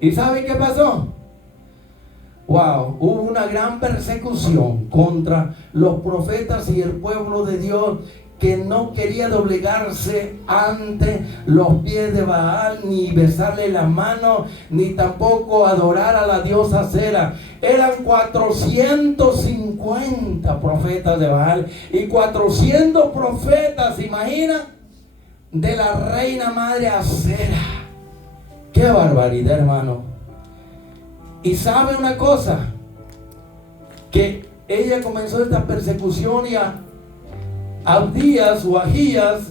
¿Y saben qué pasó? Wow, hubo una gran persecución contra los profetas y el pueblo de Dios, que no quería doblegarse ante los pies de Baal, ni besarle la mano, ni tampoco adorar a la diosa Acera. Eran 450 profetas de Baal y 400 profetas, ¿se imagina? De la reina madre Acera. ¡Qué barbaridad, hermano! Y sabe una cosa, que ella comenzó esta persecución y a Abdías o Ahías,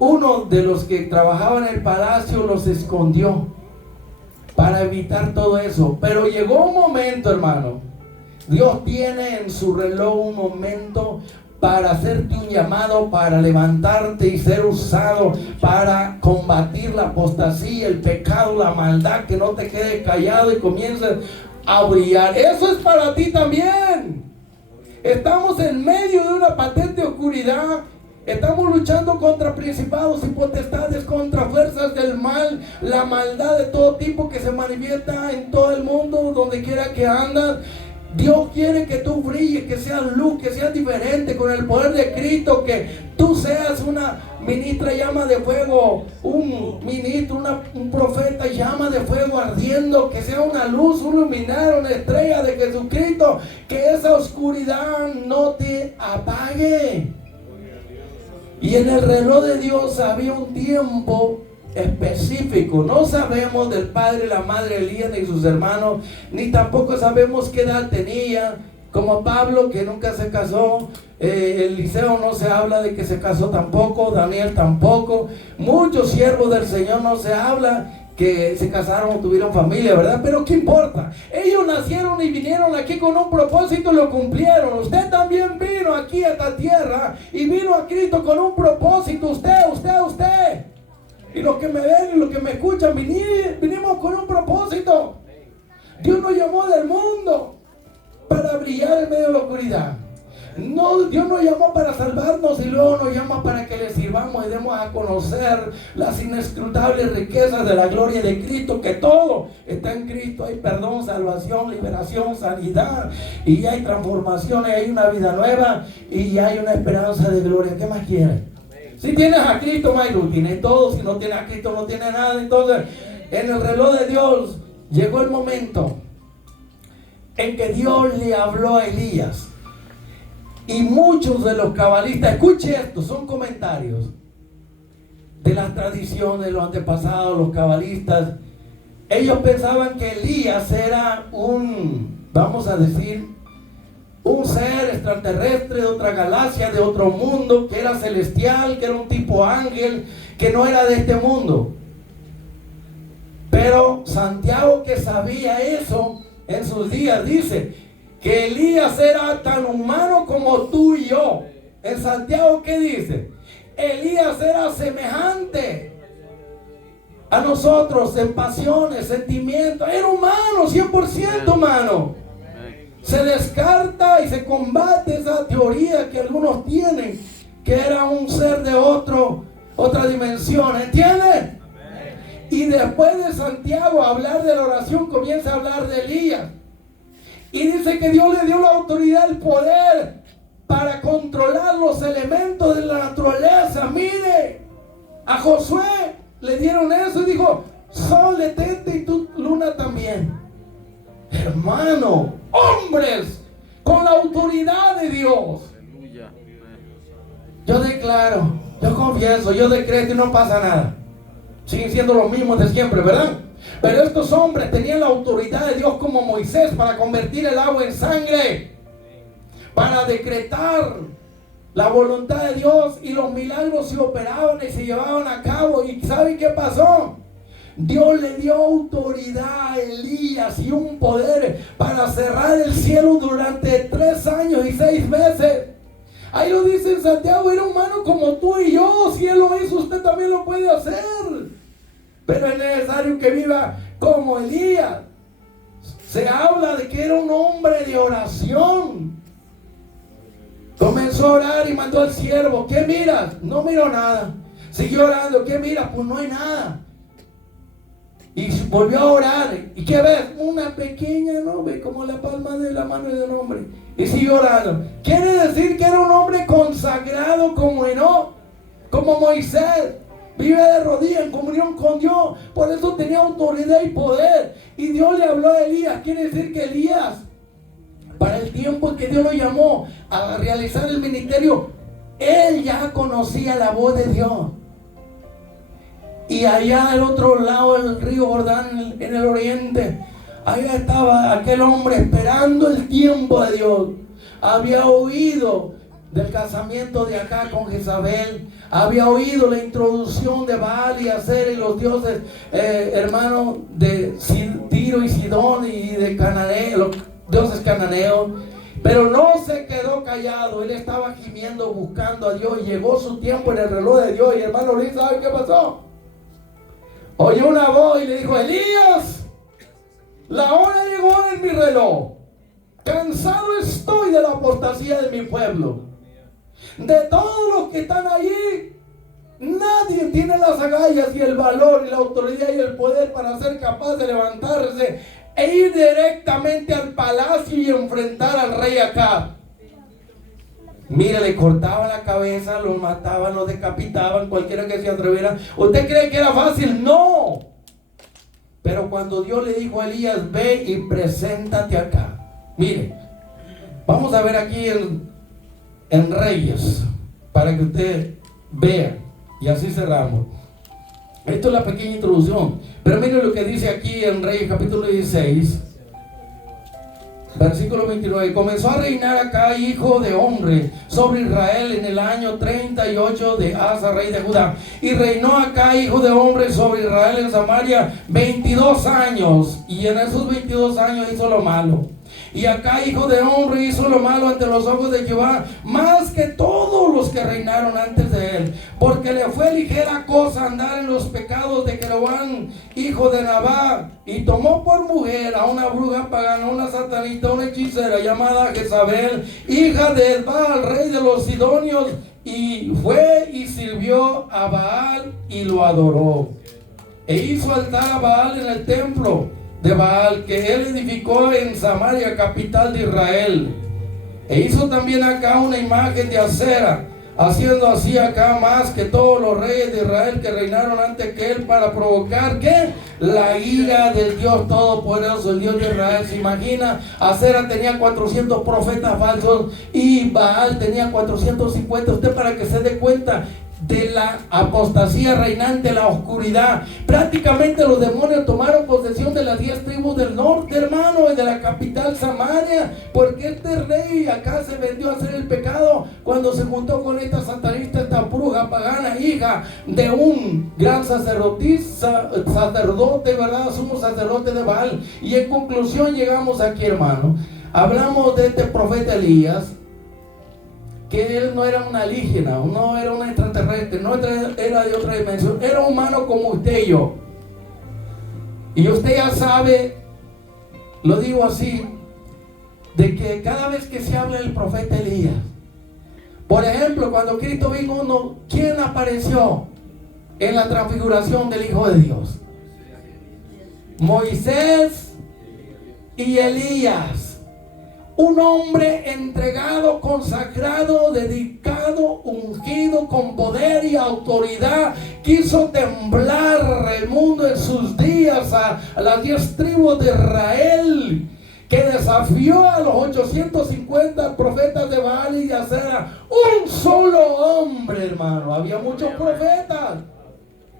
uno de los que trabajaba en el palacio, los escondió para evitar todo eso. Pero llegó un momento, hermano, Dios tiene en su reloj un momento para hacerte un llamado, para levantarte y ser usado para combatir la apostasía, el pecado, la maldad, que no te quedes callado y comiences a brillar. Eso es para ti también. Estamos en medio de una patente oscuridad. Estamos luchando contra principados y potestades, contra fuerzas del mal, la maldad de todo tipo que se manifiesta en todo el mundo, donde quiera que andas. Dios quiere que tú brilles, que seas luz, que seas diferente con el poder de Cristo, que tú seas una ministra llama de fuego, un ministro, un profeta llama de fuego ardiendo, que sea una luz, un luminar, una estrella de Jesucristo, que esa oscuridad no te apague. Y en el reloj de Dios había un tiempo específico. No sabemos del padre y la madre Elías ni sus hermanos, ni tampoco sabemos qué edad tenía, como Pablo, que nunca se casó. Eliseo no se habla de que se casó tampoco, Daniel tampoco, muchos siervos del Señor no se habla que se casaron o tuvieron familia, ¿verdad? Pero ¿qué importa? Ellos nacieron y vinieron aquí con un propósito y lo cumplieron. Usted también vino aquí a esta tierra y vino a Cristo con un propósito. Usted. Y los que me ven y los que me escuchan, vinimos con un propósito. Dios nos llamó del mundo para brillar en medio de la oscuridad. No, Dios nos llamó para salvar saludarnos y luego nos llama para que le sirvamos y demos a conocer las inescrutables riquezas de la gloria de Cristo, que todo está en Cristo. Hay perdón, salvación, liberación, sanidad, y hay transformaciones, hay una vida nueva y hay una esperanza de gloria. ¿Qué más quieres? Si tienes a Cristo, Mayru, tienes todo. Si no tienes a Cristo, no tienes nada. Entonces, en el reloj de Dios llegó el momento en que Dios le habló a Elías. Y muchos de los cabalistas, escuche esto, son comentarios de las tradiciones de los antepasados, los cabalistas. Ellos pensaban que Elías era vamos a decir, un ser extraterrestre de otra galaxia, de otro mundo, que era celestial, que era un tipo ángel, que no era de este mundo. Pero Santiago, que sabía eso en sus días, dice que Elías era tan humano como tú y yo. En Santiago, ¿qué dice? Elías era semejante a nosotros en pasiones, sentimientos. Era humano, 100% humano. Se descarta y se combate esa teoría que algunos tienen, que era un ser de otra dimensión. ¿Entienden? Y después de Santiago hablar de la oración, comienza a hablar de Elías. Y dice que Dios le dio la autoridad, el poder para controlar los elementos de la naturaleza. Mire, a Josué le dieron eso y dijo: sol, detente, y tu luna también. Hermano, hombres con la autoridad de Dios. Yo declaro, yo confieso, yo decreto y no pasa nada. Siguen siendo los mismos de siempre, ¿verdad? Pero estos hombres tenían la autoridad de Dios, como Moisés, para convertir el agua en sangre, para decretar la voluntad de Dios, y los milagros se operaban y se llevaban a cabo. ¿Y saben qué pasó? Dios le dio autoridad a Elías y un poder para cerrar el cielo durante 3 años y 6 meses. Ahí lo dice en Santiago: era humano como tú y yo. Si Él lo hizo, usted también lo puede hacer. Pero es necesario que viva como Elías. Se habla de que era un hombre de oración. Comenzó a orar y mandó al siervo: ¿qué miras? No miro nada. Siguió orando: ¿qué miras? Pues no hay nada. Y volvió a orar. ¿Y qué ves? Una pequeña nube, como la palma de la mano de un hombre. Y siguió orando. Quiere decir que era un hombre consagrado como Enoc, como Moisés. Vive de rodillas en comunión con Dios. Por eso tenía autoridad y poder. Y Dios le habló a Elías. Quiere decir que Elías, para el tiempo en que Dios lo llamó a realizar el ministerio, él ya conocía la voz de Dios. Y allá del otro lado del río Jordán, en el oriente, allá estaba aquel hombre esperando el tiempo de Dios. Había oído del casamiento de Acab con Jezabel. Había oído la introducción de Baal y Acera y los dioses hermanos de Tiro y Sidón y de Cananeo, los dioses cananeos. Pero no se quedó callado. Él estaba gimiendo, buscando a Dios. Y llegó su tiempo en el reloj de Dios. Y hermano Luis, ¿sabe qué pasó? Oyó una voz y le dijo: Elías, la hora llegó en mi reloj. Cansado estoy de la apostasía de mi pueblo. De todos los que están allí, nadie tiene las agallas y el valor y la autoridad y el poder para ser capaz de levantarse e ir directamente al palacio y enfrentar al rey Acab. Mire, le cortaban la cabeza, los mataban, los decapitaban, cualquiera que se atreviera. ¿Usted cree que era fácil? No. Pero cuando Dios le dijo a Elías: ve y preséntate acá. Mire, vamos a ver aquí en Reyes, para que usted vea, y así cerramos. Esto es la pequeña introducción. Pero mire lo que dice aquí en Reyes capítulo 16. Versículo 29. Comenzó a reinar Acab, hijo de hombre, sobre Israel en el año 38 de Asa, rey de Judá. Y reinó Acab, hijo de hombre, sobre Israel en Samaria 22 años. Y en esos 22 años hizo lo malo. Y Acab, hijo de hombre, hizo lo malo ante los ojos de Jehová, más que todos los que reinaron antes de él. Porque porque le fue ligera cosa andar en los pecados de Jeroboam, hijo de Nabat, y tomó por mujer a una bruja pagana, una satanita, una hechicera llamada Jezabel, hija de Baal, rey de los sidonios, y fue y sirvió a Baal y lo adoró. E hizo altar a Baal en el templo de Baal que él edificó en Samaria, capital de Israel. E hizo también acá una imagen de acera, haciendo así acá más que todos los reyes de Israel que reinaron antes que él, para provocar ¿qué? La ira del Dios Todopoderoso, el Dios de Israel. Se imagina, Acera tenía 400 profetas falsos y Baal tenía 450. Usted, para que se dé cuenta de la apostasía reinante, la oscuridad. Prácticamente los demonios tomaron posesión de las 10 tribus del norte, hermano, y de la capital Samaria, porque este rey acá se vendió a hacer el pecado cuando se juntó con esta satanista, esta bruja pagana, hija de un gran sacerdote, ¿verdad? Sumo sacerdote de Baal. Y en conclusión llegamos aquí, hermano. Hablamos de este profeta Elías, que él no era un alienígena, no era un extraterrestre, no era de otra dimensión, era humano como usted y yo. Y usted ya sabe, lo digo así, de que cada vez que se habla del profeta Elías, por ejemplo, cuando Cristo vino, ¿quién apareció en la transfiguración del Hijo de Dios? Moisés y Elías. Un hombre entregado, consagrado, dedicado, ungido con poder y autoridad, quiso temblar el mundo en sus días a las 10 tribus de Israel, que desafió a los 850 profetas de Baal y de Acera. Un solo hombre, hermano. Había muchos profetas,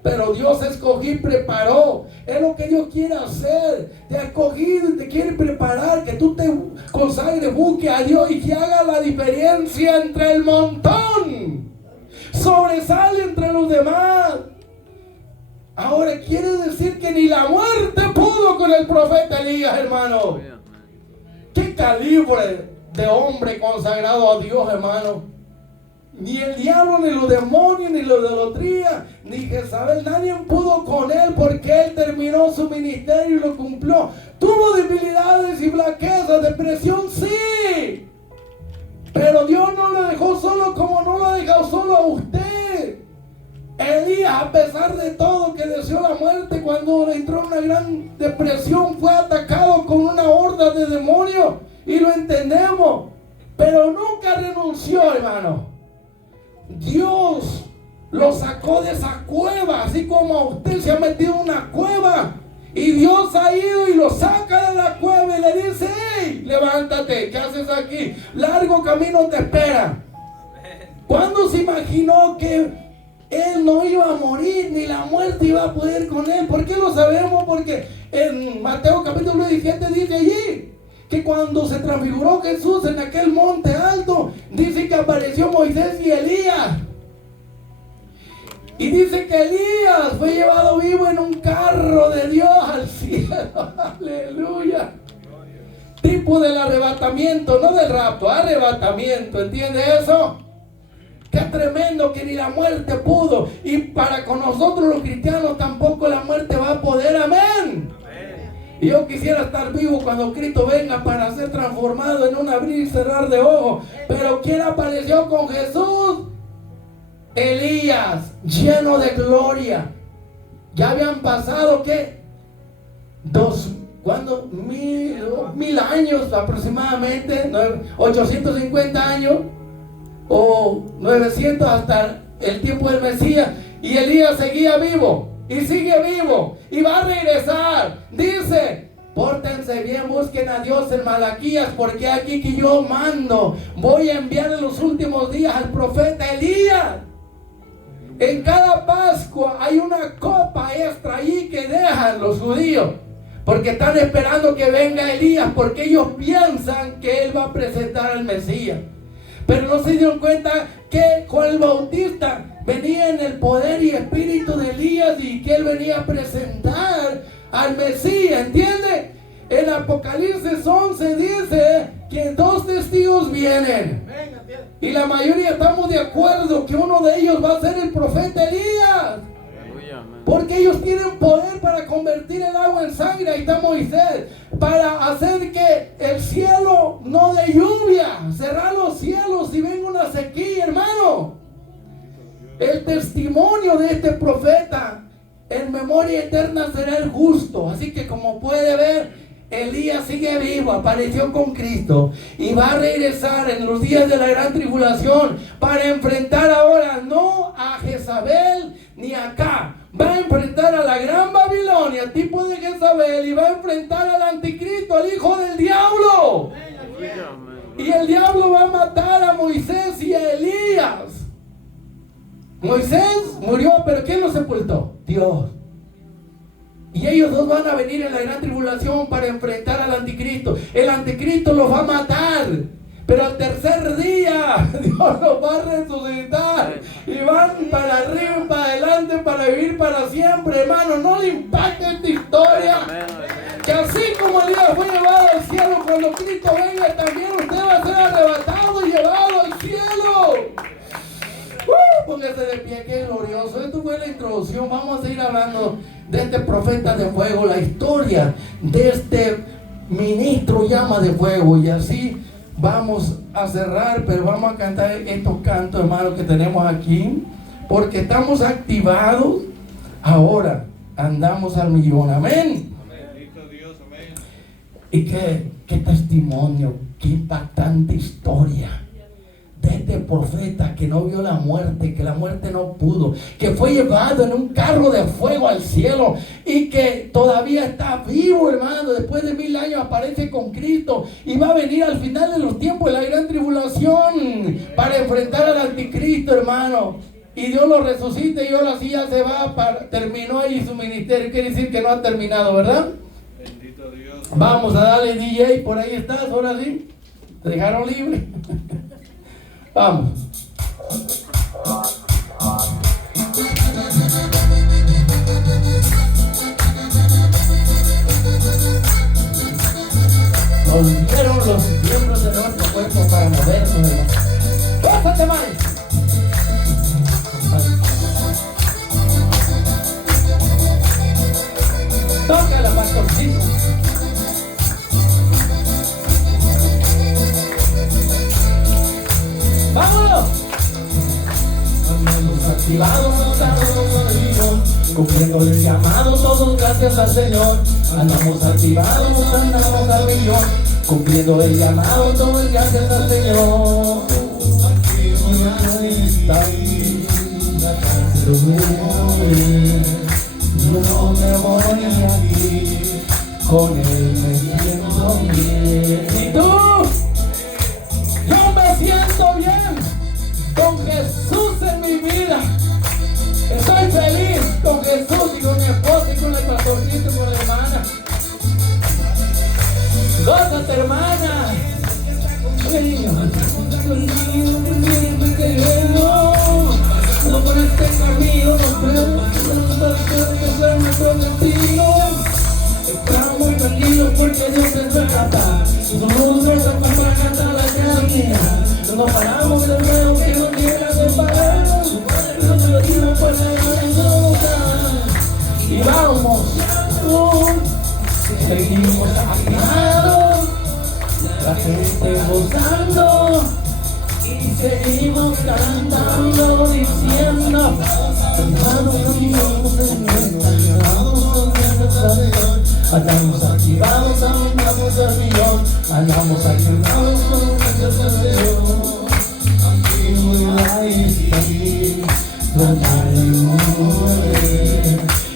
pero Dios escogió y preparó. Es lo que Dios quiere hacer. Te ha escogido y te quiere preparar, que tú te consagres, busque a Dios y que haga la diferencia entre el montón. Sobresale entre los demás. Ahora quiere decir que ni la muerte pudo con el profeta Elías, hermano. Qué calibre de hombre consagrado a Dios, hermano. Ni el diablo, ni los demonios, ni la idolatría, ni Jezabel, nadie pudo con él, porque él terminó su ministerio y lo cumplió. Tuvo debilidades y flaquezas, depresión, sí, pero Dios no lo dejó solo, como no lo ha dejado solo a usted. Elías, a pesar de todo, que deseó la muerte, cuando le entró una gran depresión, fue atacado con una horda de demonios, y lo entendemos, pero nunca renunció, hermano. Dios lo sacó de esa cueva, así como usted se ha metido en una cueva, y Dios ha ido y lo saca de la cueva y le dice: hey, levántate, ¿qué haces aquí? Largo camino te espera. ¿Cuándo se imaginó que él no iba a morir, ni la muerte iba a poder con él? ¿Por qué lo sabemos? Porque en Mateo capítulo 17 dice allí que cuando se transfiguró Jesús en aquel monte alto, dice que apareció Moisés y Elías. Y dice que Elías fue llevado vivo en un carro de Dios al cielo. Aleluya. Tipo del arrebatamiento, no del rapto, arrebatamiento. ¿Entiende eso? Qué tremendo, que ni la muerte pudo. Y para con nosotros los cristianos tampoco la muerte va a poder. Amén. Y yo quisiera estar vivo cuando Cristo venga para ser transformado en un abrir y cerrar de ojos. Pero ¿quién apareció con Jesús? Elías, lleno de gloria. Ya habían pasado, ¿qué? Mil años aproximadamente, 850 años o 900 hasta el tiempo del Mesías. Y Elías seguía vivo. Y sigue vivo, y va a regresar. Dice: pórtense bien, busquen a Dios en Malaquías, porque aquí que yo mando, voy a enviar en los últimos días al profeta Elías. En cada Pascua hay una copa extra ahí que dejan los judíos, porque están esperando que venga Elías, porque ellos piensan que él va a presentar al Mesías. Pero no se dieron cuenta que Juan el Bautista venía en el poder y espíritu de Elías, y que él venía a presentar al Mesías, ¿entiende? En Apocalipsis 11 dice que 2 testigos vienen. Y la mayoría estamos de acuerdo que uno de ellos va a ser el profeta Elías. Porque ellos tienen poder para convertir el agua en sangre. Ahí está Moisés. Para hacer que el cielo no dé lluvia. Cerrar los cielos si venga una sequía, hermano. El testimonio de este profeta en memoria eterna será el justo. Así que como puede ver, Elías sigue vivo, apareció con Cristo y va a regresar en los días de la gran tribulación para enfrentar ahora no a Jezabel ni acá. Va a enfrentar a la gran Babilonia, tipo de Jezabel, y va a enfrentar al anticristo, al hijo del diablo. Y el diablo va a matar a Moisés y a Elías. Moisés murió, pero ¿quién lo sepultó? Dios. Y ellos dos van a venir en la gran tribulación para enfrentar al anticristo. El anticristo los va a matar, pero al tercer día Dios los va a resucitar y van para arriba y para adelante para vivir para siempre. Hermano, no le impacte esta historia, que así como Elías fue llevado al cielo, cuando Cristo venga también usted va a ser arrebatado y llevado al cielo. Póngase de pie, qué glorioso. Esto fue la introducción. Vamos a seguir hablando de este profeta de fuego, la historia de este ministro llama de fuego. Y así vamos a cerrar, pero vamos a cantar estos cantos, hermanos, que tenemos aquí, porque estamos activados. Ahora andamos al millón. Amén. Y qué testimonio, qué impactante historia de este profeta que no vio la muerte, que la muerte no pudo, que fue llevado en un carro de fuego al cielo y que todavía está vivo, hermano. Después de 1000 años aparece con Cristo y va a venir al final de los tiempos de la gran tribulación para enfrentar al anticristo, hermano. Y Dios lo resucita y ahora sí ya se va, terminó ahí su ministerio. Quiere decir que no ha terminado, ¿verdad? Bendito Dios. Vamos a darle DJ, por ahí estás, ahora sí. Te dejaron libre. Vamos. Nos dieron los miembros de nuestro cuerpo para movernos. ¡Pásate, man! Tócala, pastorcito. ¡Vámonos! Andamos activados, andamos al millón, cumpliendo el llamado, todos gracias al Señor. Andamos activados, andamos al millón, cumpliendo el llamado, todos gracias al Señor. Está ahí, yo no me voy aquí, con Él me siento bien. ¿Y tú? Yo me siento bien con Jesús en mi vida. Estoy feliz con Jesús y con mi esposa y con el pastorcito y con la hermana. Gózate, hermana. No por este camino, estamos muy tranquilos porque Dios es nuestra paz. Somos nuestra paz para cantar la canción. No paramos de nuevo que no llega de parar. No te lo digo para y vamos, seguimos activados, la gente gozando y seguimos cantando, diciendo andamos activados, andamos al millón, andamos activados con nuestra canción. Ahí está aquí,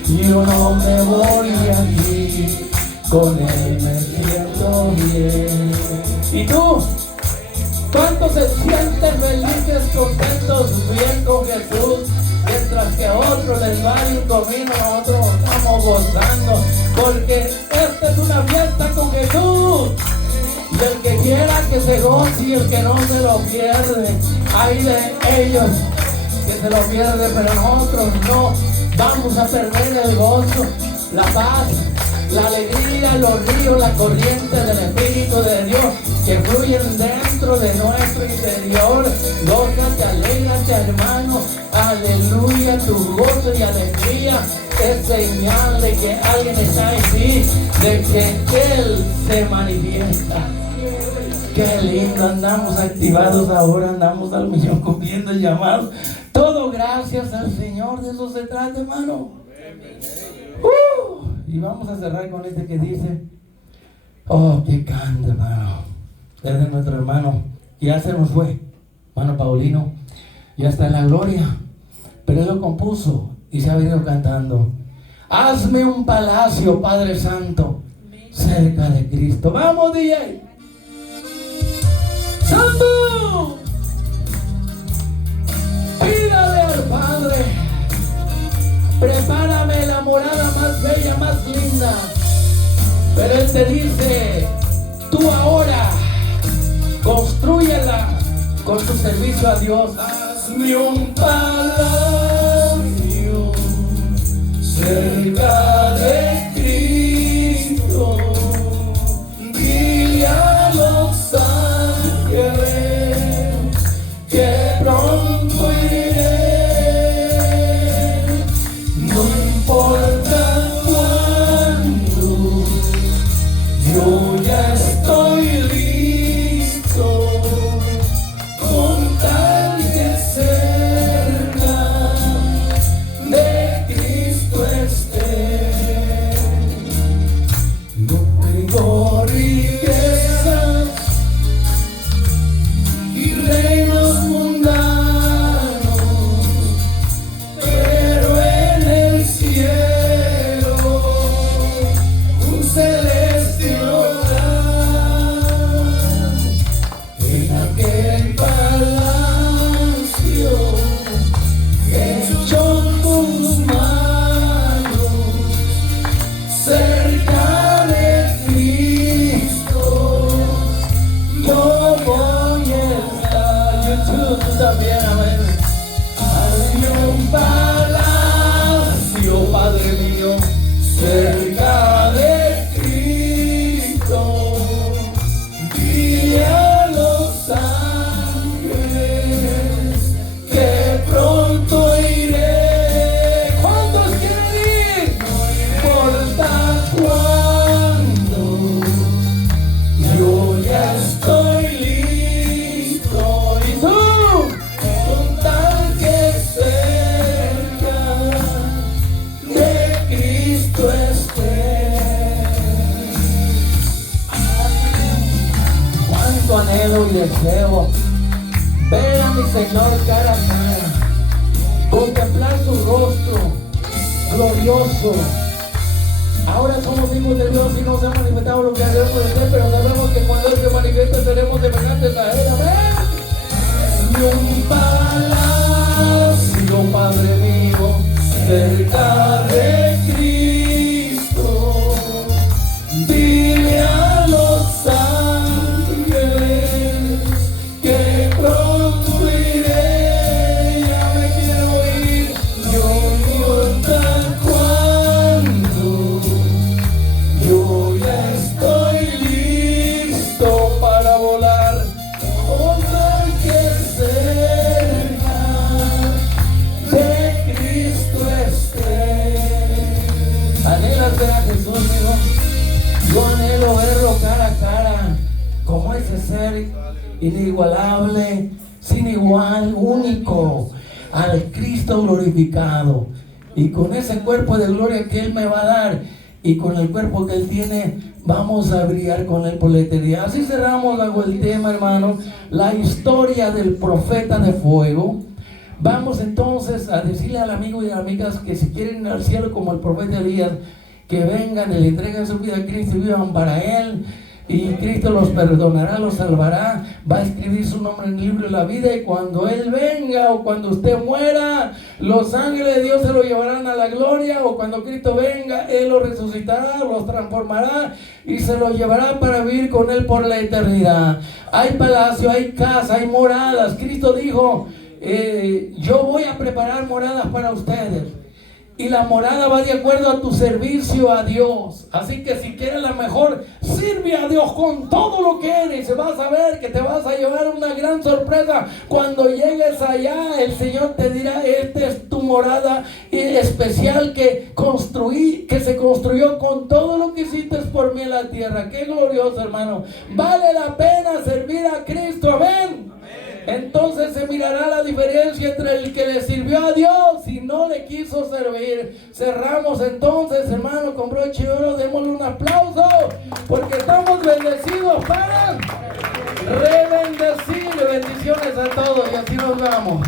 yo no me voy de aquí, con Él me siento bien. ¿Y tú? ¿Cuántos se sienten felices, contentos, bien con Jesús? Mientras que a otros les va un camino, nosotros estamos gozando, porque esta es una fiesta con Jesús. Y el que quiera que se goce y el que no se lo pierde. Hay de ellos que se lo pierden, pero nosotros no vamos a perder el gozo, la paz, la alegría, los ríos, la corriente del Espíritu de Dios que fluyen dentro de nuestro interior. Gózate, alégrate, hermano, aleluya, tu gozo y alegría es señal de que alguien está en ti, de que Él se manifiesta. Qué lindo, andamos activados ahora, andamos al millón cumpliendo el llamado. Todo gracias al Señor, de eso se trata, hermano. Y vamos a cerrar con este que dice, oh, qué canto, hermano. Es de nuestro hermano, ya se nos fue, hermano Paulino, ya está en la gloria, pero él lo compuso y se ha venido cantando. Hazme un palacio, Padre Santo, cerca de Cristo. Vamos, DJ. Santo, pídale al Padre, prepárame la morada más bella, más linda. Pero Él te dice, tú ahora constrúyela con tu servicio a Dios. Hazme un palacio cerca de Cristo. Dile a los ángeles que pronto iré. No importa cuándo, yo ya estoy listo. Con tal que cerca de Cristo esté. No tengo riquezas y reinos mundanos, pero en el cielo un celeste hogar. En aquel palacio hecho con tus manos, cerca de Cristo, yo voy a estar. YouTube, tú también, amén. Hazme un palacio, Padre mío, cerca de Cristo. Dile a los ángeles que pronto iré. ¿Cuántos quieren ir? No importa cuándo, yo ya estoy listo. ¿Y tú? Con tal que cerca de Cristo esté. Cuánto anhelo y deseo ver a mi Señor cara a cara, contemplar su rostro glorioso. Ahora somos hijos de Dios y no se ha manifestado lo que haremos de Él, pero sabemos que cuando Él se manifieste seremos semejantes a Él. Amén. Hazme un palacio, Padre mío, cerca de Cristo. Dile a los ángeles que pronto iré. Ya me quiero ir, yo no importa cuándo, yo ya estoy listo para volar. Con tal que cerca de Cristo esté. Anhelas ver a Jesús, hijo. Yo anhelo verlo cara a cara, como ese ser inigualable, sin igual, único, al Cristo glorificado. Y con ese cuerpo de gloria que Él me va a dar, y con el cuerpo que Él tiene, vamos a brillar con Él por la eternidad. Así cerramos bajo el tema, hermano, la historia del profeta de fuego. Vamos entonces a decirle al amigo y a las amigas que si quieren ir al cielo como el profeta Elías, que vengan y le entreguen su vida a Cristo y vivan para Él. Y Cristo los perdonará, los salvará, va a escribir su nombre en el libro de la vida. Y cuando Él venga o cuando usted muera, los ángeles de Dios se lo llevarán a la gloria. O cuando Cristo venga, Él los resucitará, los transformará y se los llevará para vivir con Él por la eternidad. Hay palacio, hay casa, hay moradas. Cristo dijo, yo voy a preparar moradas para ustedes. Y la morada va de acuerdo a tu servicio a Dios. Así que si quieres la mejor, sirve a Dios con todo lo que eres. Vas a ver que te vas a llevar una gran sorpresa. Cuando llegues allá, el Señor te dirá: esta es tu morada especial que se construyó con todo lo que hiciste por mí en la tierra. Qué glorioso, hermano. Vale la pena servir a Cristo. Amén. Entonces se mirará la diferencia entre el que le sirvió a Dios y no le quiso servir. Cerramos entonces, hermano, con broche de oro. Démosle un aplauso, porque estamos bendecidos para rebendecir. Bendiciones a todos, y así nos vamos.